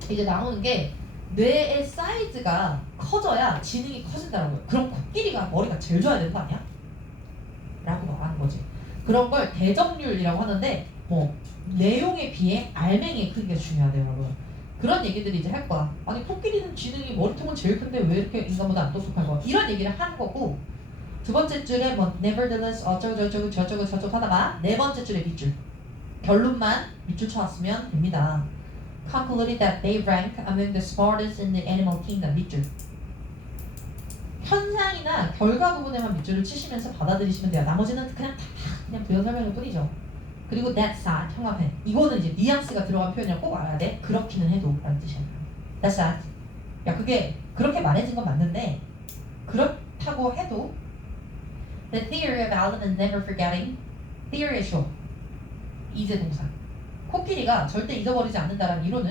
이제 나오는 게 뇌의 사이즈가 커져야 지능이 커진다는 거예요. 그럼 코끼리가 머리가 제일 좋아야 되는 거 아니야? 라고 말하는 거지. 그런 걸 대정률이라고 하는데 내용에 비해 알맹이의 크기가 중요하대요 여러분. 그런 얘기들이 이제 할 거야. 아니 코끼리는 지능이 머리통은 제일 큰데 왜 이렇게 인간보다 안 똑똑한 거야? 이런 얘기를 하는 거고 두 번째 줄에 nevertheless 저쩌고 하다가 네 번째 줄에 밑줄 결론만 밑줄 쳐왔으면 됩니다. concluded that they rank among the smartest in the animal kingdom. 밑줄 현상이나 결과 부분에만 밑줄을 치시면서 받아들이시면 돼요. 나머지는 그냥 부연 설명일 뿐이죠. 그리고 that side 형광펜 이거는 이제 뉘앙스가 들어간 표현이라 꼭 알아야 돼. 그렇기는 해도 라는 뜻이야. That's that. 야 그게 그렇게 말해진 건 맞는데 그렇다고 해도 The theory of Alan and never forgetting theory is wrong. 이제 동사. 코끼리가 절대 잊어버리지 않는다라는 이론은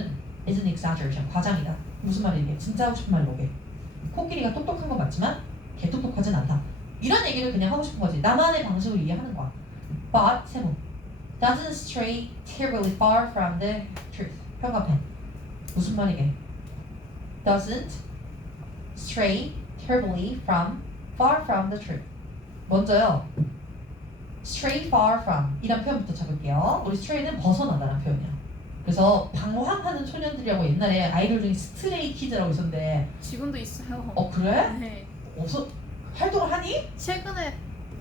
is an exaggeration. 과장이다. 무슨 말이게? 진짜 하고 싶은 말로 게. 코끼리가 똑똑한 건 맞지만 개 똑똑하진 않다. 이런 얘기를 그냥 하고 싶은 거지. 나만의 방식으로 이해하는 거야. But 세모 doesn't stray terribly far from the truth. 평가펜. 무슨 말이게? Doesn't stray terribly far from the truth. 먼저요. stray far from 이란 표현부터 잡을게요. 우리 stray는 벗어나다라는 표현이야. 그래서 방황하는 소년들이라고 옛날에 아이돌 중에 스트레이 키즈라고 있었는데 지금도 있어요. 어 그래? 네. 없어? 활동을 하니? 최근에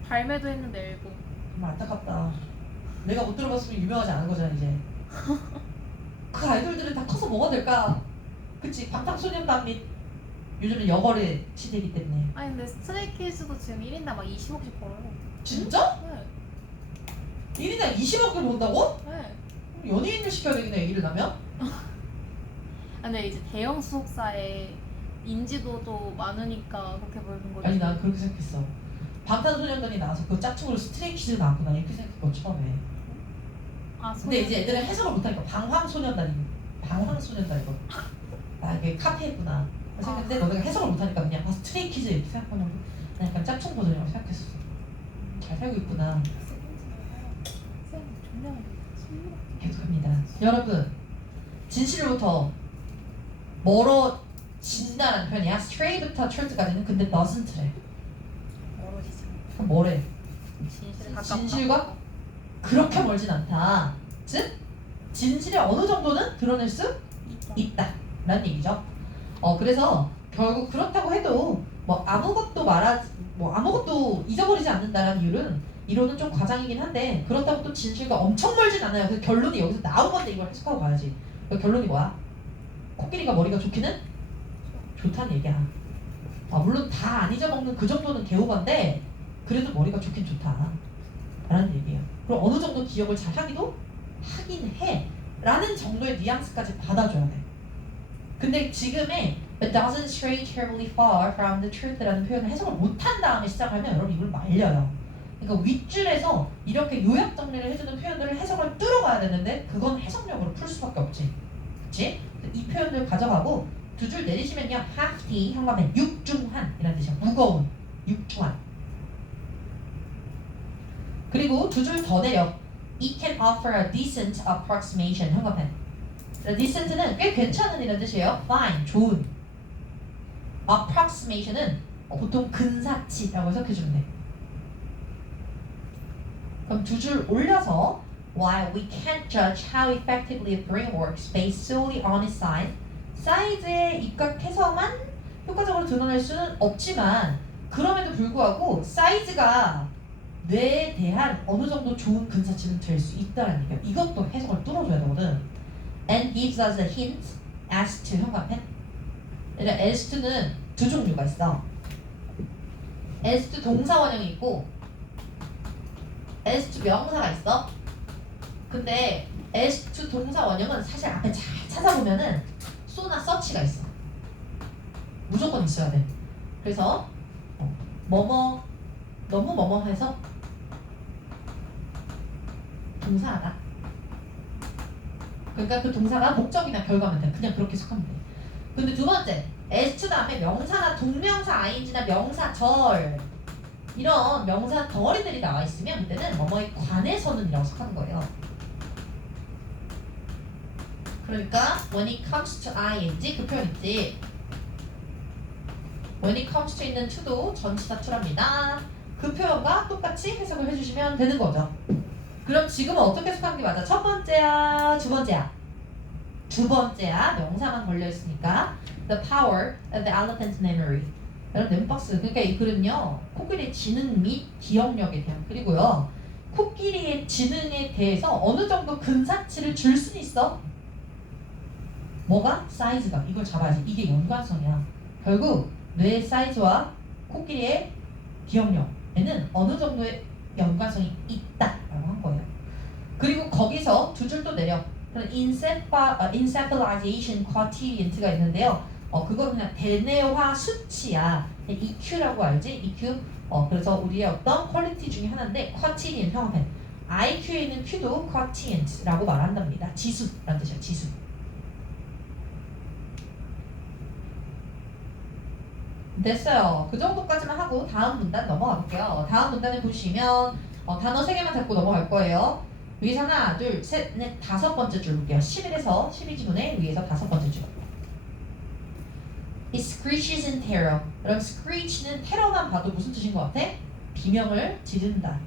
발매도 했는데 앨범. 정말 안타깝다. 내가 못 들어봤으면 유명하지 않은 거잖아 이제. 그 아이돌들은 다 커서 뭐가 될까? 그치 방탄소년단 및 요즘은 여거래 시대이기 때문에. 아니 근데 스트레이키즈도 지금 1인당 막 20억씩 벌어요. 진짜? 네. 1인당 20억을 번다고? 네. 연예인을 시켜야 되겠네 일을 하면? 근데 이제 대형 수속사에 인지도도 많으니까 그렇게 벌는 거지. 아니 난 그렇게 생각했어. 방탄소년단이 나와서 그 짝퉁으로 스트레이키즈 나왔구나 이렇게 생각했고 처음에. 아, 근데 이제 애들은 해석을 못하니까 방황소년단이거. 아 이게 카페였구나 생각했는데 너네가 해석을 못하니까 그냥 스트레이키즈 이렇게 생각하면 난 약간 짝퉁 버전이라고 생각했었어. 잘 살고 있구나. 계속합니다. 여러분 진실로부터 멀어진다는 표현이야. stray부터 truth까지는 근데 doesn't래. 멀어지지. 그럼 뭐래? 진실 가깝다. 진실과 그렇게 멀진 않다. 즉 진실의 어느 정도는 드러낼 수 있다라는 얘기죠. 그래서 결국 그렇다고 해도 뭐 아무것도 잊어버리지 않는다라는 이론은 좀 과장이긴 한데 그렇다고 또 진실과 엄청 멀진 않아요. 그래서 결론이 여기서 나온 건데 이걸 해석하고 가야지. 그러니까 결론이 뭐야? 코끼리가 머리가 좋기는 좋다는 얘기야. 물론 다 안 잊어먹는 그 정도는 개오반데 그래도 머리가 좋긴 좋다 라는 얘기예요. 그리고 어느 정도 기억을 잘 하긴 해 라는 정도의 뉘앙스까지 받아줘야 돼. 근데 지금의 It doesn't stray terribly far from the truth 라는 표현을 해석을 못한 다음에 시작하면 여러분 이걸 말려요. 그러니까 윗줄에서 이렇게 요약 정리를 해주는 표현들을 해석을 뚫어가야 되는데 그건 해석력으로 풀 수밖에 없지. 그치? 이 표현들 가져가고 두 줄 내리시면요. hefty 현관면 육중한 이라는 뜻이야. 무거운, 육중한. 그리고 두 줄 더 내려. It can offer a decent approximation 현관펜. decent는 꽤 괜찮은 이라는 뜻이에요. fine, 좋은. approximation은 보통 근사치라고 해석해주면 돼. 그럼 두 줄 올려서 While we can't judge how effectively a brain works based solely on its size, 사이즈에 입각해서만 효과적으로 드러낼 수는 없지만 그럼에도 불구하고 사이즈가 뇌에 대한 어느 정도 좋은 근사치는 될 수 있다는 얘기예요. 이것도 해석을 뚫어줘야 되거든. And gives us a hint as to 현관펜. 그러니까 as to는 두 종류가 있어. as to 동사 원형이 있고 as to 명사가 있어. 근데 as to 동사 원형은 사실 앞에 잘 찾아보면은 so나 such가 있어. 무조건 있어야 돼. 그래서 뭐뭐 너무 뭐뭐 해서 동사하다. 그러니까 그 동사가 목적이나 결과면 돼. 그냥 그렇게 해석하면 돼. 근데 두 번째 as to 다음에 명사나 동명사 ing나 명사 절 이런 명사 덩어리들이 나와 있으면 그때는 뭐뭐에 관해서는이라고 해석하는 거예요. 그러니까 when it comes to ing 그 표현 있지. when it comes to 있는 to도 전치사 to랍니다. 그 표현과 똑같이 해석을 해주시면 되는 거죠. 그럼 지금은 어떻게 해석하는 게 맞아? 첫 번째야, 두 번째야? 두 번째야. 명사만 걸려있으니까 The power of the elephant's memory. 여러분 넷박스. 그러니까 이 글은요. 코끼리의 지능 및 기억력에 대한 글이고요. 코끼리의 지능에 대해서 어느 정도 근사치를 줄 수는 있어. 뭐가? 사이즈가. 이걸 잡아야지. 이게 연관성이야. 결국 뇌의 사이즈와 코끼리의 기억력에는 어느 정도의 연관성이 있다라고 한 거예요. 그리고 거기서 두 줄 또 내려. 그럼 encephalization quotient가 있는데요. 그거 그냥 대뇌화 수치야. EQ라고 알지? EQ. 그래서 우리의 어떤 퀄리티 중에 하나인데 quotient 형태. IQ에 있는 Q도 quotient라고 말한답니다. 지수라는 뜻이야. 지수. 됐어요. 그 정도까지만 하고 다음 문단 넘어가 볼게요. 다음 문단을 보시면 단어 3개만 잡고 넘어갈 거예요. 위에서 하나, 둘, 셋, 넷, 5번째 줄 볼게요. 11에서 12지분의 위에서 5번째 줄. It screeches in terror. 그럼 screech는 테러만 봐도 무슨 뜻인 것 같아? 비명을 지른다.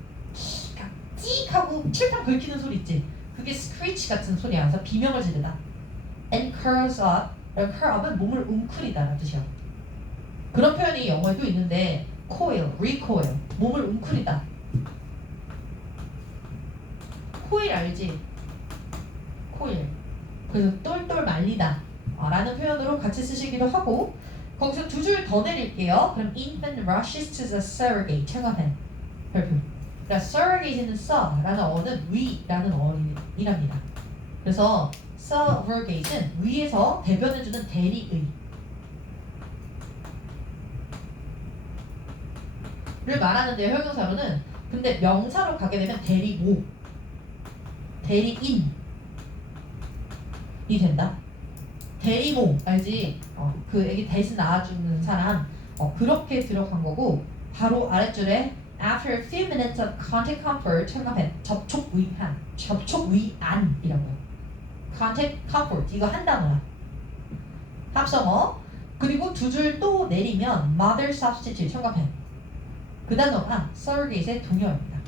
찌익 하고 칠판 긁히는 소리 있지? 그게 screech 같은 소리야. 그래서 비명을 지르다. And curls up. 그럼 curl up은 몸을 웅크리다 라는 뜻이야. 그런 표현이 영어에도 있는데 coil, recoil. 몸을 웅크리다. 코일 알지? 코일. 그래서 똘똘 말리다 라는 표현으로 같이 쓰시기도 하고 거기서 2줄 더 내릴게요. 그럼 infant rushes to the surrogate. 참가된 별표. 그러니까 surrogate는 라는 어는 위라는 어이랍니다. 그래서 surrogate는 위에서 대변해주는 대리의 를 말하는데요. 형용사로는. 근데 명사로 가게 되면 대리모, 대리인이 된다. 대리모 알지? 그 애기 대신 낳아주는 사람. 그렇게 들어간 거고 바로 아랫줄에 after a few minutes of contact comfort 참가된 접촉 위안이라고요. contact comfort 이거 한 단어야. 합성어. 그리고 2줄 또 내리면 mother substitute 참가된 그 단어가 surrogate의 동요입니다.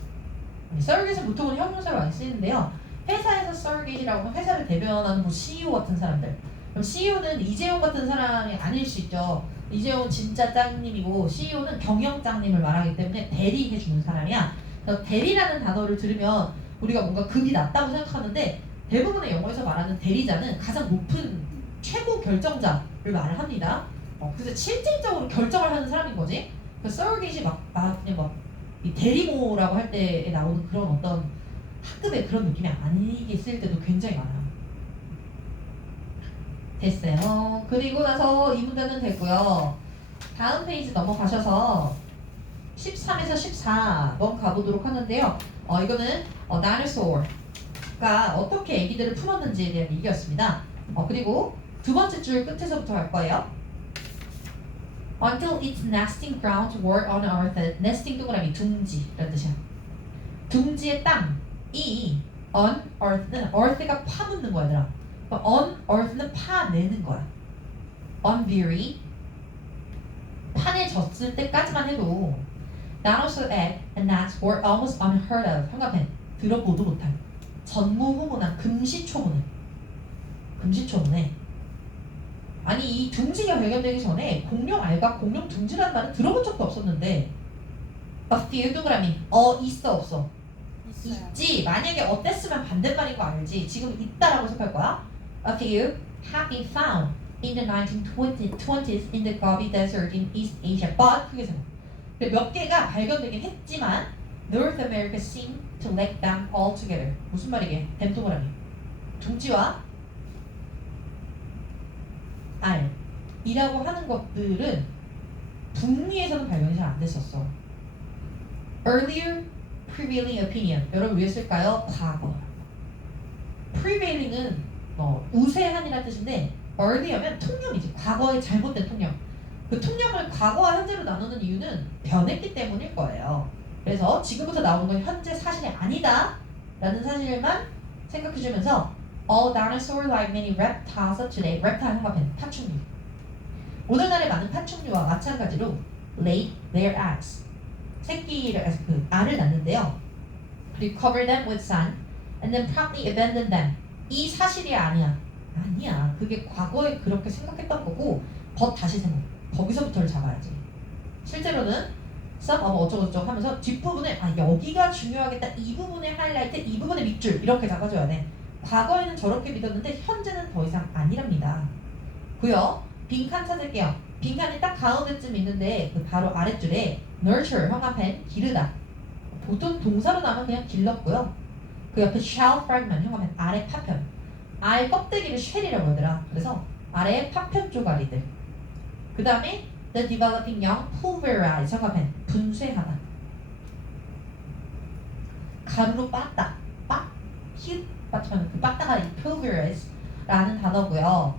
surrogate는 보통은 형용사로 많이 쓰이는데요. 회사에서 surrogate라고 하면 회사를 대변하는 뭐 CEO 같은 사람들. 그럼 CEO는 이재용 같은 사람이 아닐 수 있죠. 이재용은 진짜 짱님이고 CEO는 경영장님을 말하기 때문에 대리해주는 사람이야. 그래서 대리라는 단어를 들으면 우리가 뭔가 급이 낮다고 생각하는데 대부분의 영어에서 말하는 대리자는 가장 높은 최고 결정자를 말을 합니다. 그래서 실질적으로 결정을 하는 사람인 거지. 그 surrogate이 그냥 이 대리모라고 할 때에 나오는 그런 어떤 학급의 그런 느낌이 아니게 쓸 때도 굉장히 많아요. 됐어요. 그리고 나서 이 문제는 됐고요. 다음 페이지 넘어가셔서 13에서 14 넘어가보도록 하는데요. 이거는 dinosaur가 어떻게 애기들을 품었는지에 대한 얘기였습니다. 그리고 2번째 줄 끝에서부터 갈 거예요. Until its nesting grounds were unearthed. nesting 동그라미 둥지라는 뜻이야. 둥지의 땅이 unearthed는 earth가 파묻는 거야, 얘들아. unearthed는 파내는 거야. unbury 판에 졌을 때까지만 해도 dinosaur egg and nests were almost unheard of. 현관펜 들어보도 못한 전무후무한 금시초문에 아니 이 둥지가 발견되기 전에 공룡 알과 공룡 둥지라는 말은 들어본 적도 없었는데 a few 동그라미 있어 없어? 있어요. 있지. 만약에 어땠으면 반대말인 거 알지? 지금 있다라고 해석할 거야. A few have been found in the 1920s in the Gobi Desert in East Asia. But 크게 생각. 몇 개가 발견되긴 했지만 North America seemed to lack them altogether. 무슨 말이게? 뱀 동그라미. 둥지와 알이라고 하는 것들은 북미에서는 발견이 잘 안 됐었어. Earlier prevailing opinion. 여러분 왜 쓸까요? 과거. prevailing은 우세한이라는 뜻인데 early하면 통념이지. 과거의 잘못된 통념. 그 통념을 과거와 현재로 나누는 이유는 변했기 때문일 거예요. 그래서 지금부터 나오는 건 현재 사실이 아니다 라는 사실만 생각해주면서 All dinosaurs like many reptiles of today. reptile 형광펜 파충류. 오늘날의 많은 파충류와 마찬가지로 lay their eggs. 알을 낳는데요. 그리고 cover them with sand and then promptly abandon them. 이 사실이 아니야. 그게 과거에 그렇게 생각했던 거고 다시 생각. 거기서부터를 잡아야지. 실제로는 some 어쩌고저쩌고 하면서 뒷부분에 여기가 중요하겠다. 이 부분의 하이라이트, 이 부분의 밑줄 이렇게 잡아줘야 돼. 과거에는 저렇게 믿었는데 현재는 더 이상 아니랍니다. 고요. 빈칸 찾을게요. 빈칸이 딱 가운데쯤 있는데 그 바로 아랫줄에 nurture 형광펜 기르다. 보통 동사로 나오면 그냥 길렀고요. 그 옆에 shell fragment 형광펜 아래 파편. 알 껍데기를 쉘이라고 하더라. 그래서 알의 파편 쪼가리들. 그 다음에 the developing young pulverize. 잠깐만. 분쇄하다. 가루로 빻다. 히읗 받치면 그 빻다가 이 pulverize라는 단어고요.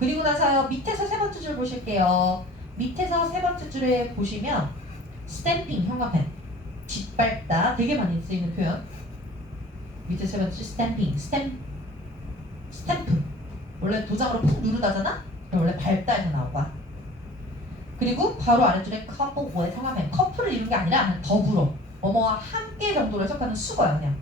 그리고 나서 밑에서 세 번째 줄 보실게요. 밑에서 세 번째 줄에 보시면 stamping 형광펜 짓밟다 되게 많이 쓰이는 표현. 밑에 세 번째 stamping 스탬프 원래 도장으로 푹 누르다잖아? 그럼 원래 밟다에서 나온 거야. 그리고 바로 아래줄에 couple with 형광펜 커플을 이룬 게 아니라 그냥 더불어 뭐뭐와 함께 정도로 해석하는 수거야 그냥.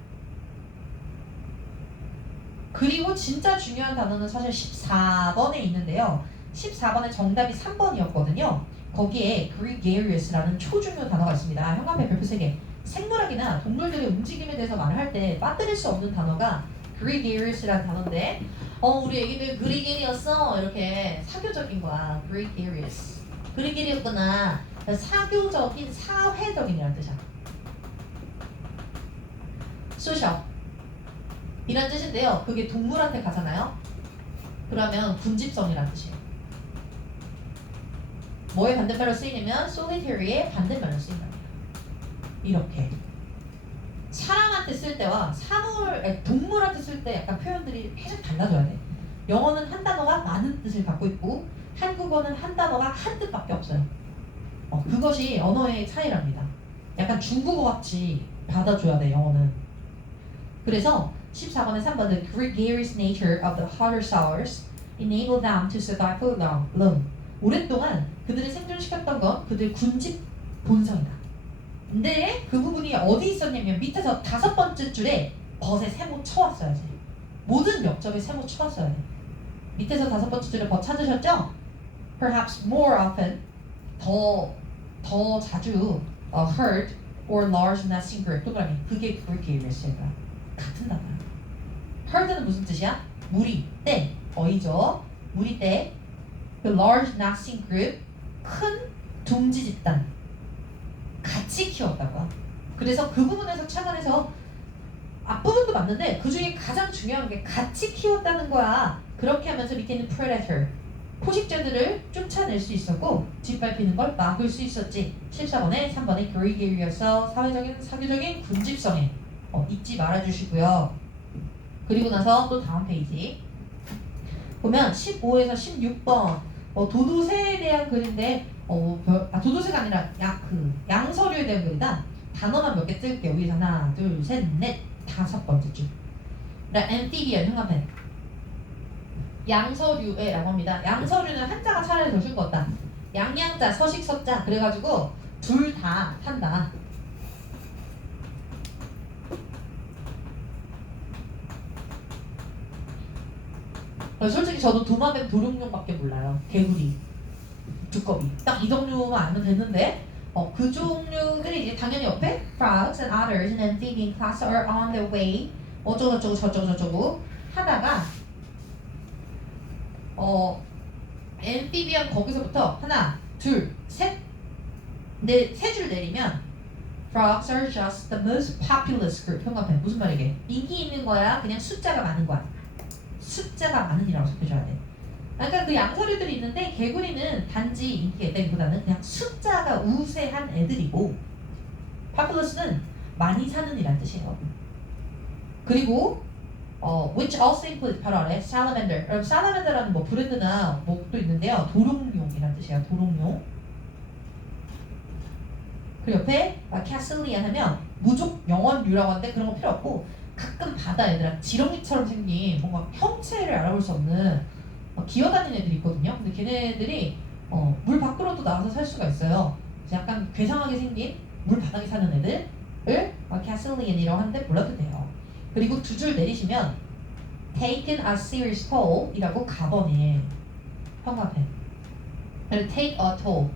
그리고 진짜 중요한 단어는 사실 14번에 있는데요. 14번의 정답이 3번이었거든요. 거기에 gregarious라는 초중요 단어가 있습니다. 형광펜 별표 3개. 생물학이나 동물들의 움직임에 대해서 말을 할 때 빠뜨릴 수 없는 단어가 gregarious라는 단어인데 우리 애기들 gregarious어 이렇게 사교적인 거야. gregarious. gregarious구나. 사교적인, 사회적인이라는 뜻이야. social 이란 뜻인데요. 그게 동물한테 가잖아요. 그러면 군집성이라는 뜻이에요. 뭐의 반대말로 쓰이냐면 solitary의 반대말로 쓰인답니다. 이렇게 사람한테 쓸 때와 동물한테 쓸 때 약간 표현들이 살짝 달라져야 돼. 영어는 한 단어가 많은 뜻을 갖고 있고 한국어는 한 단어가 한 뜻밖에 없어요. 그것이 언어의 차이랍니다. 약간 중국어 같이 받아줘야 돼 영어는. 그래서 14번에 3번 The gregarious nature of the hotter sours enable them to survive for long. 오랫동안 그들을 생존시켰던 건 그들의 군집 본성이다. 근데 그 부분이 어디 있었냐면 밑에서 5번째 줄에 벗에 세모 쳐왔어야지. 모든 역접에 세모 쳐왔어야 돼. 밑에서 5번째 줄에 벗 찾으셨죠? Perhaps more often 더 자주 herd or large nesting group. 동그라미. 그게 gregarious의 거야. 같은 단어야. herd는 무슨 뜻이야? 무리, 때, 어이죠. 무리 때. 그 large nesting group, 큰 둥지 집단 같이 키웠다고. 그래서 그 부분에서 착안해서 앞부분도 맞는데 그 중에 가장 중요한 게 같이 키웠다는 거야. 그렇게 하면서 밑에 있는 predator, 포식자들을 쫓아낼 수 있었고 짓밟히는 걸 막을 수 있었지. 14번에 3번에 gregarious서 사회적인, 사교적인 군집성에 잊지 말아주시고요. 그리고 나서 또 다음 페이지 보면 15에서 16번 도도새에 대한 글인데 도도새가 아니라 양서류에 대한 글이다. 단어만 몇 개 쓸게요. 위에서 하나, 둘, 셋, 넷, 5번째 줄. amphibian 형광펜 양서류에 라고 합니다. 양서류는 한자가 차라리 더 쉬운 것 같다. 양양자, 서식서자 그래가지고 둘 다 탄다. 솔직히 저도 도마뱀 도룡뇽밖에 몰라요. 개구리, 두꺼비 딱 이 종류만 알면 됐는데 그 종류들이 이제 당연히 옆에 frogs and otters and amphibian class are on their way 어쩌고저쩌고 저쩌고 하다가 amphibian 거기서부터 하나, 둘, 셋, 넷, 세 줄 내리면 frogs are just the most populous group. 형광펜 무슨 말이게? 인기 있는 거야? 그냥 숫자가 많은 거야? 숫자가 많은이라고 설명해줘야 돼. 그러니까 그 양서류들이 있는데 개구리는 단지 인기가 있다기보다는 그냥 숫자가 우세한 애들이고 populous는 많이 사는 이란 뜻이에요. 그리고 which also includes 바로 아래 salamander. 여러분 salamander라는 뭐 브랜드나 뭐도 있는데요. 도롱뇽이란 뜻이에요. 도롱뇽. 그 옆에 cassilian 하면 무족 영원류라고 하는데 그런 거 필요 없고 가끔 바다 애들아 지렁이처럼 생긴 뭔가 형체를 알아볼 수 없는 기어다니는 애들이 있거든요. 근데 걔네들이 물 밖으로도 나와서 살 수가 있어요. 약간 괴상하게 생긴 물 바닥에 사는 애들을 cassilian이라고 하는데 몰라도 돼요. 그리고 두 줄 내리시면 taken a serious toll 이라고 가번에 형광펜 그리고 take a toll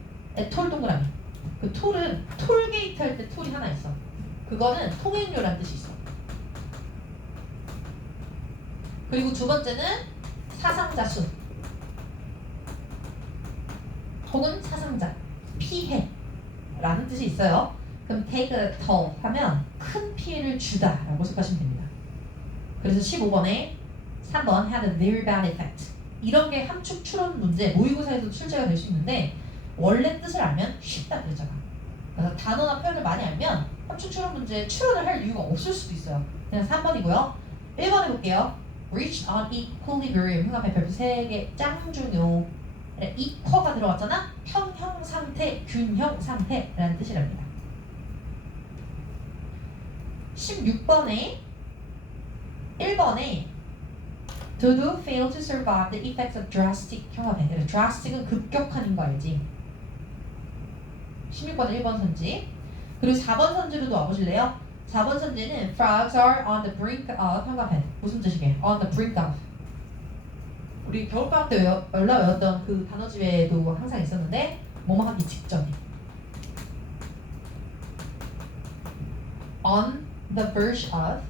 톨 동그라미 그 톨은 톨게이트 할 때 톨이 하나 있어. 그거는 통행료라는 뜻이 있어. 그리고 두 번째는 사상자 수 혹은 사상자 피해 라는 뜻이 있어요. 그럼 take a toll 하면 큰 피해를 주다 라고 생각하시면 됩니다. 그래서 15번에 3번 had a very bad effect. 이런 게 함축 추론 문제 모의고사에서 출제가 될 수 있는데 원래 뜻을 알면 쉽다 그랬잖아. 그래서 단어나 표현을 많이 알면 함축 추론 문제 추론을 할 이유가 없을 수도 있어요. 그냥 3번이고요. 1번 해볼게요. reach on equilibrium. 흉합의 별표 3개 짱 중요. equal가 들어갔잖아. 평형 상태, 균형 상태라는 뜻이랍니다. 16번에 1번에 Dodo failed to survive the effects of drastic 흉합에. 그래서 drastic은 급격한인 거 알지? 16번은 1번 선지. 그리고 4번 선지로도 와보실래요? 4번 선지는 frogs are on the brink of 흉합에. 무슨 뜻이게? on the brink of. 우리 겨울방학 때 외웠던 그 단어집에도 항상 있었는데 뭐뭐 하기 직전에. on the verge of,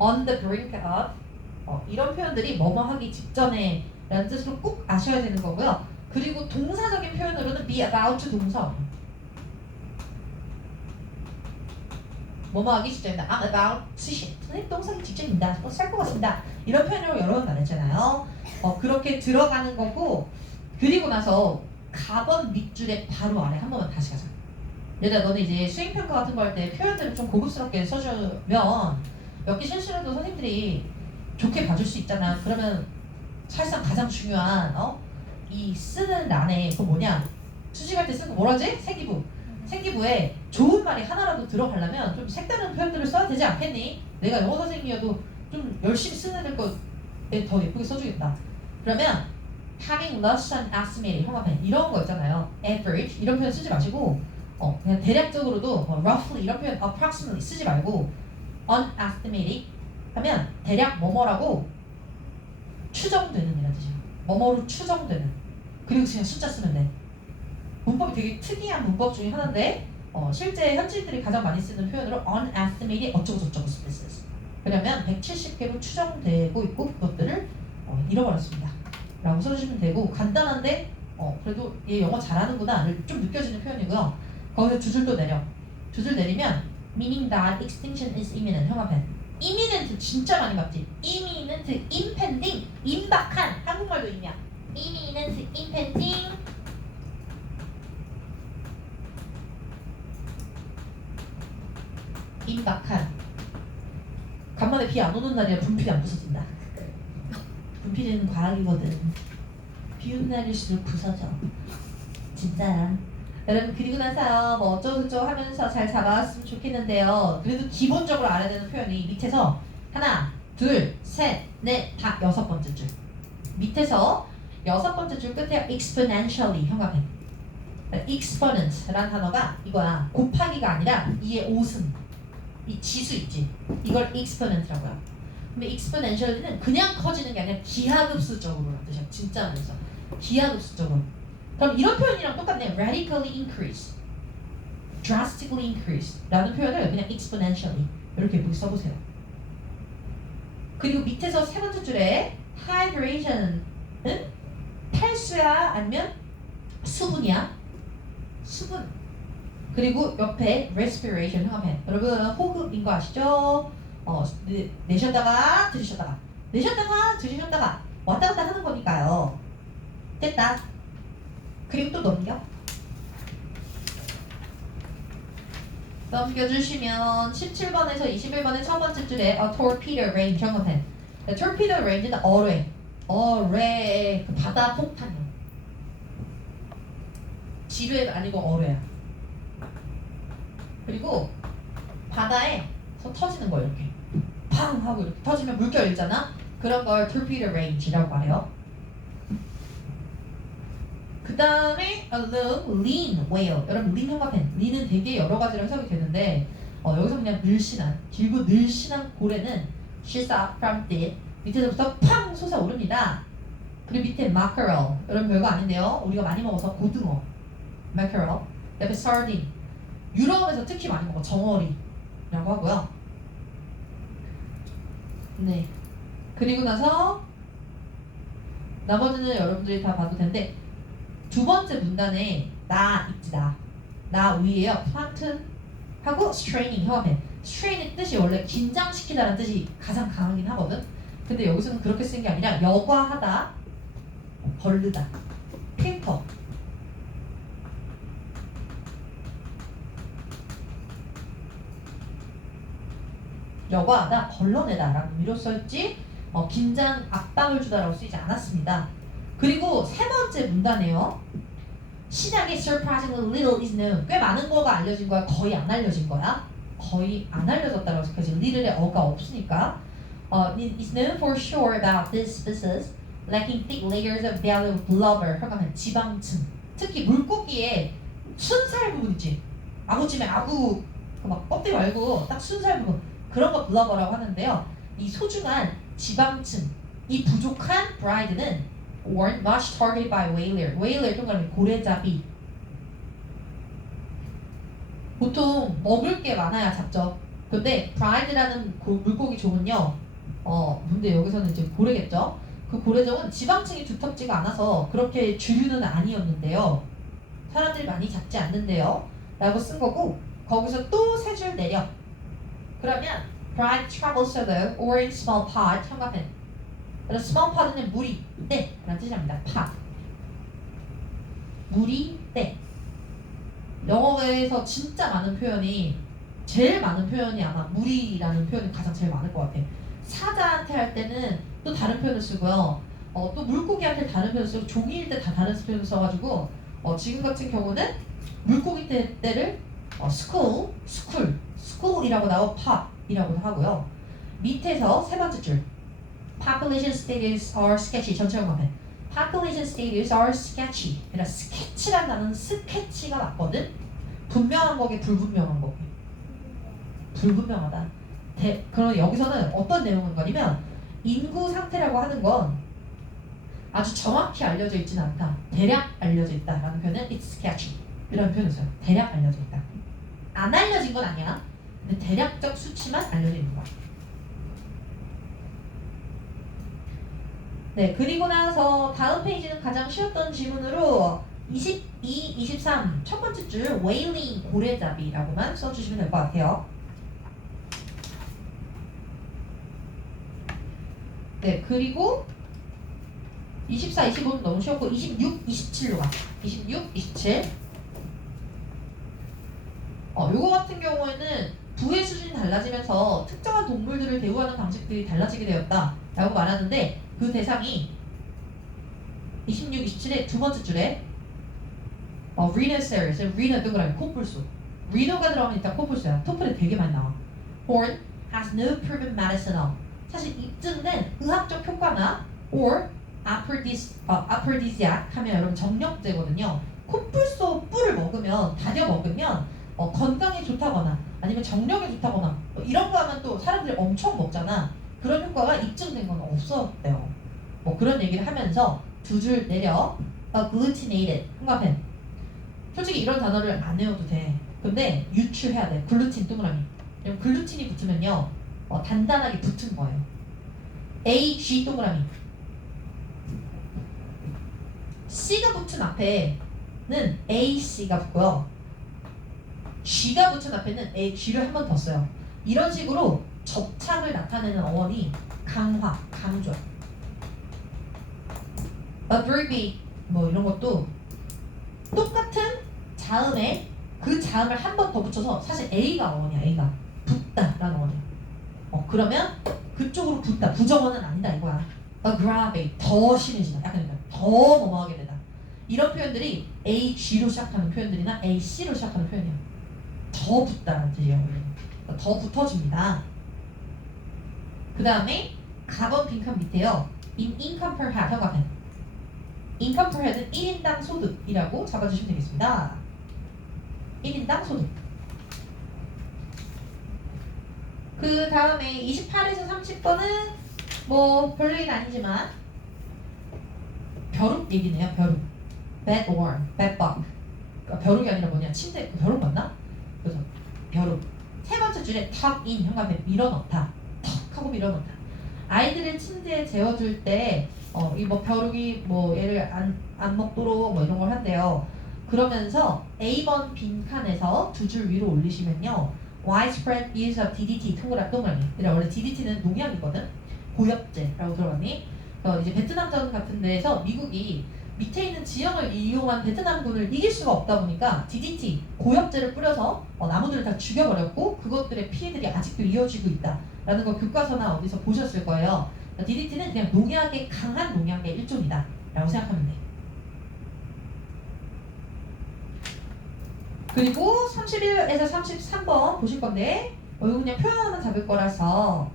on the brink of, 이런 표현들이 뭐뭐 하기 직전에 라는 뜻으로 꼭 아셔야 되는 거고요. 그리고 동사적인 표현으로는 be about to 동사. 뭐뭐 하기 직전입니다. I'm about to ship. 선생님 동사하기 직전입니다. 살 것 같습니다. 이런 표현으로 여러 번 말했잖아요. 그렇게 들어가는 거고 그리고 나서 가번 밑줄에 바로 아래 한 번만 다시 가자. 얘들아 너는 이제 수행평가 같은 거 할 때 표현들을 좀 고급스럽게 써주면 몇 개 실수라도 선생님들이 좋게 봐줄 수 있잖아. 그러면 사실상 가장 중요한 이 쓰는 난에 그 뭐냐 수식할 때 쓰는 거 뭐라지? 생기부. 생기부에 좋은 말이 하나라도 들어가려면 좀 색다른 표현들을 써야 되지 않겠니? 내가 영어 선생님이어도 좀 열심히 쓰는 애들 거에 더 예쁘게 써주겠다. 그러면 having less than estimated 흉합해 이런 거 있잖아요. average 이런 표현 쓰지 마시고 그냥 대략적으로도 roughly 이런 표현 approximately 쓰지 말고 unestimated 하면 대략 뭐뭐라고 추정되는 이란 뜻이에요. 뭐뭐로 추정되는. 그리고 그냥 숫자 쓰면 돼. 문법이 되게 특이한 문법 중에 하나인데 실제 현지인들이 가장 많이 쓰는 표현으로 unestimated 어쩌고 저쩌고 species. 왜냐면 170개로 추정되고 있고 그것들을 잃어버렸습니다. 라고 써주시면 되고 간단한데 그래도 얘 영어 잘하는구나 좀 느껴지는 표현이고요. 거기서 두 줄도 내려. 두 줄 내리면 meaning that extinction is imminent 흉합해. imminent 진짜 많이 봤지? imminent, impending, 임박한 한국말도 있냐? imminent, impending 임박한. 간만에 비 안 오는 날이라 분필이 안 부서진다. 분필은 과학이거든. 비 오는 날일수록 부서져. 진짜야. 여러분 그리고 나서 뭐 어쩌고저쩌고 하면서 잘 잡아왔으면 좋겠는데요. 그래도 기본적으로 알아야 되는 표현이 밑에서 하나, 둘, 셋, 넷, 다 6번째 줄. 밑에서 6번째 줄 끝에 exponentially 흉합해. exponent라는 단어가 이거야. 곱하기가 아니라 이의 5승. 이 지수 있지. 이걸 exponent라고요. 근데 exponentially는 그냥 커지는 게 아니라 기하급수적으로라는 뜻이야. 진짜 말해서 기하급수적으로. 그럼 이런 표현이랑 똑같네. radically increase, drastically increase 라는 표현을 그냥 exponentially 이렇게 예쁘게 써보세요. 그리고 밑에서 세 번째 줄에 hydration은 탈수야 아니면 수분이야? 수분. 그리고 옆에 respiration 흉합해. 여러분 호흡인 거 아시죠? 내쉬었다가 들이쉬었다가 내쉬었다가 들이쉬었다가 왔다 갔다 하는 거니까요. 됐다. 그리고 또 넘겨주시면 17번에서 21번의 첫 번째 줄에 torpedo range 흉합해. torpedo range는 어뢰 그 바다 폭탄이요. 지뢰가 아니고 어뢰야. 그리고 바다에서 터지는 거 이렇게 팡 하고 이렇게 터지면 물결 있잖아. 그런 걸 torpedo range라고 말해요. 그 다음에 lean whale. 여러분 lean 흉합해. lean은 되게 여러 가지로 해석이 되는데 여기서 그냥 늘씬한 길고 늘씬한 고래는 shoots out from deep. 밑에서부터 팡 솟아오릅니다. 그리고 밑에 mackerel. 여러분 별거 아닌데요. 우리가 많이 먹어서 고등어 mackerel. 그다음에 sardine. 유럽에서 특히 많이 먹어. 정어리라고 하고요. 네. 그리고 나서 나머지는 여러분들이 다 봐도 되는데 두 번째 문단에 나 있지 나 위에요. 플랑튼 하고 straining 혀앞에 strain의 뜻이 원래 긴장시키다라는 뜻이 가장 강하긴 하거든. 근데 여기서는 그렇게 쓴 게 아니라 여과하다, 벌르다, 핑퍼. 여과하다, 걸러내다 라는 의미로 써있지 긴장, 압박을 주다라고 쓰이지 않았습니다. 그리고 세 번째 문단이에요. 시작에 surprisingly little is known. 꽤 많은 거가 알려진 거야? 거의 안 알려진 거야? 거의 안 알려졌다라고 생각하지. little의 어가 없으니까. is known for sure about this species, lacking thick layers of valuable blubber. 그러니까 지방층. 특히 물고기의 순살 부분 있지. 아구찜에 아구 막 껍데기 말고 딱 순살 부분. 그런 거 blubber라고 하는데요. 이 소중한 지방층, 이 부족한 bride는 weren't much targeted by whaler. whaler 동그라미 고래잡이. 보통 먹을 게 많아야 잡죠. 근데 bride라는 물고기 종은요. 근데 여기서는 이제 고래겠죠. 그 고래종은 지방층이 두텁지가 않아서 그렇게 주류는 아니었는데요. 사람들이 많이 잡지 않는데요. 라고 쓴 거고 거기서 또 세 줄 내려. 그러면 bride travels solo or in small pod. 참가편. 그래서 small pod는 무리 때 라는 뜻입니다. pod. 무리 때. 영어에서 진짜 많은 표현이 제일 많은 표현이 아마 무리라는 표현이 가장 제일 많을 것 같아. 사자한테 할 때는 또 다른 표현을 쓰고요. 또 물고기한테 다른 표현을 쓰고 종이일 때 다 다른 표현을 써가지고 지금 같은 경우는 물고기 때를 school이라고 나오고 pop이라고도 하고요. 밑에서 세 번째 줄 population status are sketchy. 전체 영어는 population status are sketchy. 그러니까 sketch라는 단어는 스케치가 맞거든. 분명한 거게 불분명한 거게. 불분명하다. 그럼 여기서는 어떤 내용인 거냐면 인구 상태라고 하는 건 아주 정확히 알려져 있지는 않다. 대략 알려져 있다라는 표현은 it's sketchy. 이런 표현을 써요. 대략 알려져 있다. 안 알려진 건 아니야. 근데 대략적 수치만 알려져 있는 거야. 네, 그리고 나서 다음 페이지는 가장 쉬웠던 질문으로 22, 23 첫 번째 줄 whaling 고래잡이라고만 써주시면 될 것 같아요. 네, 그리고 24, 25는 너무 쉬웠고 26, 27로 가. 26, 27 요거 같은 경우에는 부의 수준이 달라지면서 특정한 동물들을 대우하는 방식들이 달라지게 되었다 라고 말하는데 그 대상이 26, 27의 두 번째 줄에 rhinoceros, rhino 동그라미 코뿔소. rhino가 들어가면 일단 코뿔소야. 토플에 되게 많이 나와. horn has no proven medicinal. 사실 입증된 의학적 효과나 or aphrodisiac 하면 여러분 정력제거든요. 코뿔소 뿔을 먹으면 다려 먹으면 건강에 좋다거나 아니면 정력에 좋다거나 이런 거 하면 또 사람들이 엄청 먹잖아. 그런 효과가 입증된 건 없었대요. 그런 얘기를 하면서 두 줄 내려 agglutinated 한가펜. 솔직히 이런 단어를 안 외워도 돼. 근데 유추해야 돼. 글루틴 동그라미. 글루틴이 붙으면요 단단하게 붙은 거예요. AG 동그라미. C가 붙은 앞에는 AC가 붙고요. G가 붙은 앞에는 G를 한 번 더 써요. 이런 식으로 접착을 나타내는 어원이 강화, 강조. abbreviate 이런 것도 똑같은 자음에 그 자음을 한 번 더 붙여서 사실 A가 어원이야. A가 붙다라는 어원이야. 그러면 그쪽으로 붙다. 부정어는 아니다 이거야. aggravate 더 심해지다. 약간 더 넘어가게 되다. 이런 표현들이 AG로 시작하는 표현들이나 AC로 시작하는 표현이야. 더 붙다라는 뜻이에요. 더 붙어집니다. 그 다음에 가번 빈칸 밑에요. income per head 형광펜. income per head은 1인당 소득이라고 잡아주시면 되겠습니다. 1인당 소득. 그 다음에 28에서 30번은 별로 얘기는 아니지만 벼룩 얘기네요. 벼룩. bed worm, bed bug. 벼룩이 아니라 뭐냐? 침대 벼룩 맞나? 그래서 벼룩. 세 번째 줄에 tuck in 현관에 밀어넣다. 턱 하고 밀어넣다. 아이들을 침대에 재워줄 때 이 벼룩이 얘를 안 먹도록 이런 걸 한대요. 그러면서 A번 빈칸에서 두 줄 위로 올리시면요. widespread use of DDT 동그라미. 그래 원래 DDT는 농약이거든. 고엽제라고 들어봤니? 이제 베트남전 같은 데에서 미국이 밑에 있는 지형을 이용한 베트남군을 이길 수가 없다 보니까 DDT 고엽제를 뿌려서 나무들을 다 죽여버렸고 그것들의 피해들이 아직도 이어지고 있다라는 걸 교과서나 어디서 보셨을 거예요. DDT는 그냥 농약의 강한 농약의 일종이다라고 생각하면 돼. 그리고 31에서 33번 보실 건데 이거 그냥 표현 하나만 잡을 거라서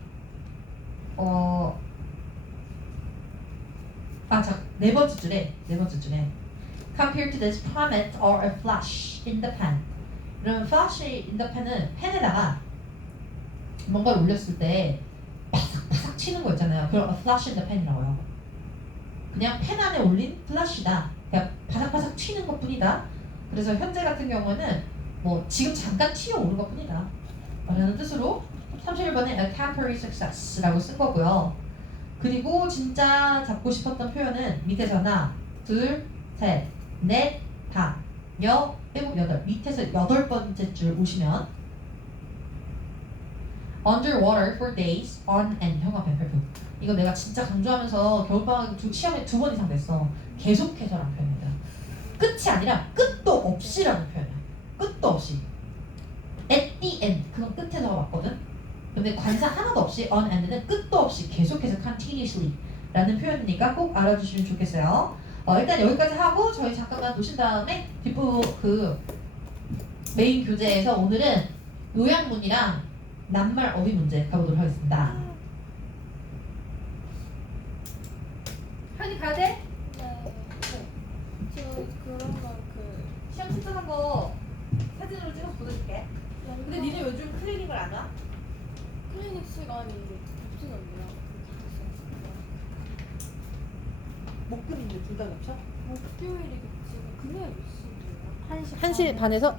네 번째 줄에 compared to this plummet or a flash in the pan. 그러면 flash in the pan은 팬에다가 뭔가를 올렸을 때 바삭바삭 치는 거 있잖아요. 그럼 a flash in the pan이라고요. 그냥 팬 안에 올린 플래시다. 그냥 바삭바삭 튀는 것 뿐이다. 그래서 현재 같은 경우는 뭐 지금 잠깐 튀어오른 것 뿐이다 라는 뜻으로 31번에 a temporary success라고 쓴 거고요. 그리고 진짜 잡고 싶었던 표현은 밑에서 하나, 둘, 셋, 넷, 다, 여, 일곱, 여덟 밑에서 8번째 줄 오시면 underwater for days on end 형아 발표. 이거 내가 진짜 강조하면서 겨울방학 시험에 2번 이상 됐어. 계속해서라는 표현이다. 끝이 아니라 끝도 없이라는 표현이야. 끝도 없이. at the end 그건 끝에서 왔거든. 근데 관사 하나도 없이 on end는 끝도 없이 계속해서 continuously 라는 표현이니까 꼭 알아주시면 좋겠어요. 일단 여기까지 하고 저희 잠깐만 노신 다음에 뒷부 메인 교재에서 오늘은 요약문이랑 낱말 어휘 문제 가보도록 하겠습니다. 현이 가야 돼? 네. 저 그런 거 시험 채점한 거 사진으로 찍어서 보내줄게. 근데 니네 요즘 클리닉을 안 와? 클리닉 시간이 없어졌네요. 목금인데 둘 다 겹쳐? 목요일이겠지. 금요일 몇 시인데요? 1시 반에서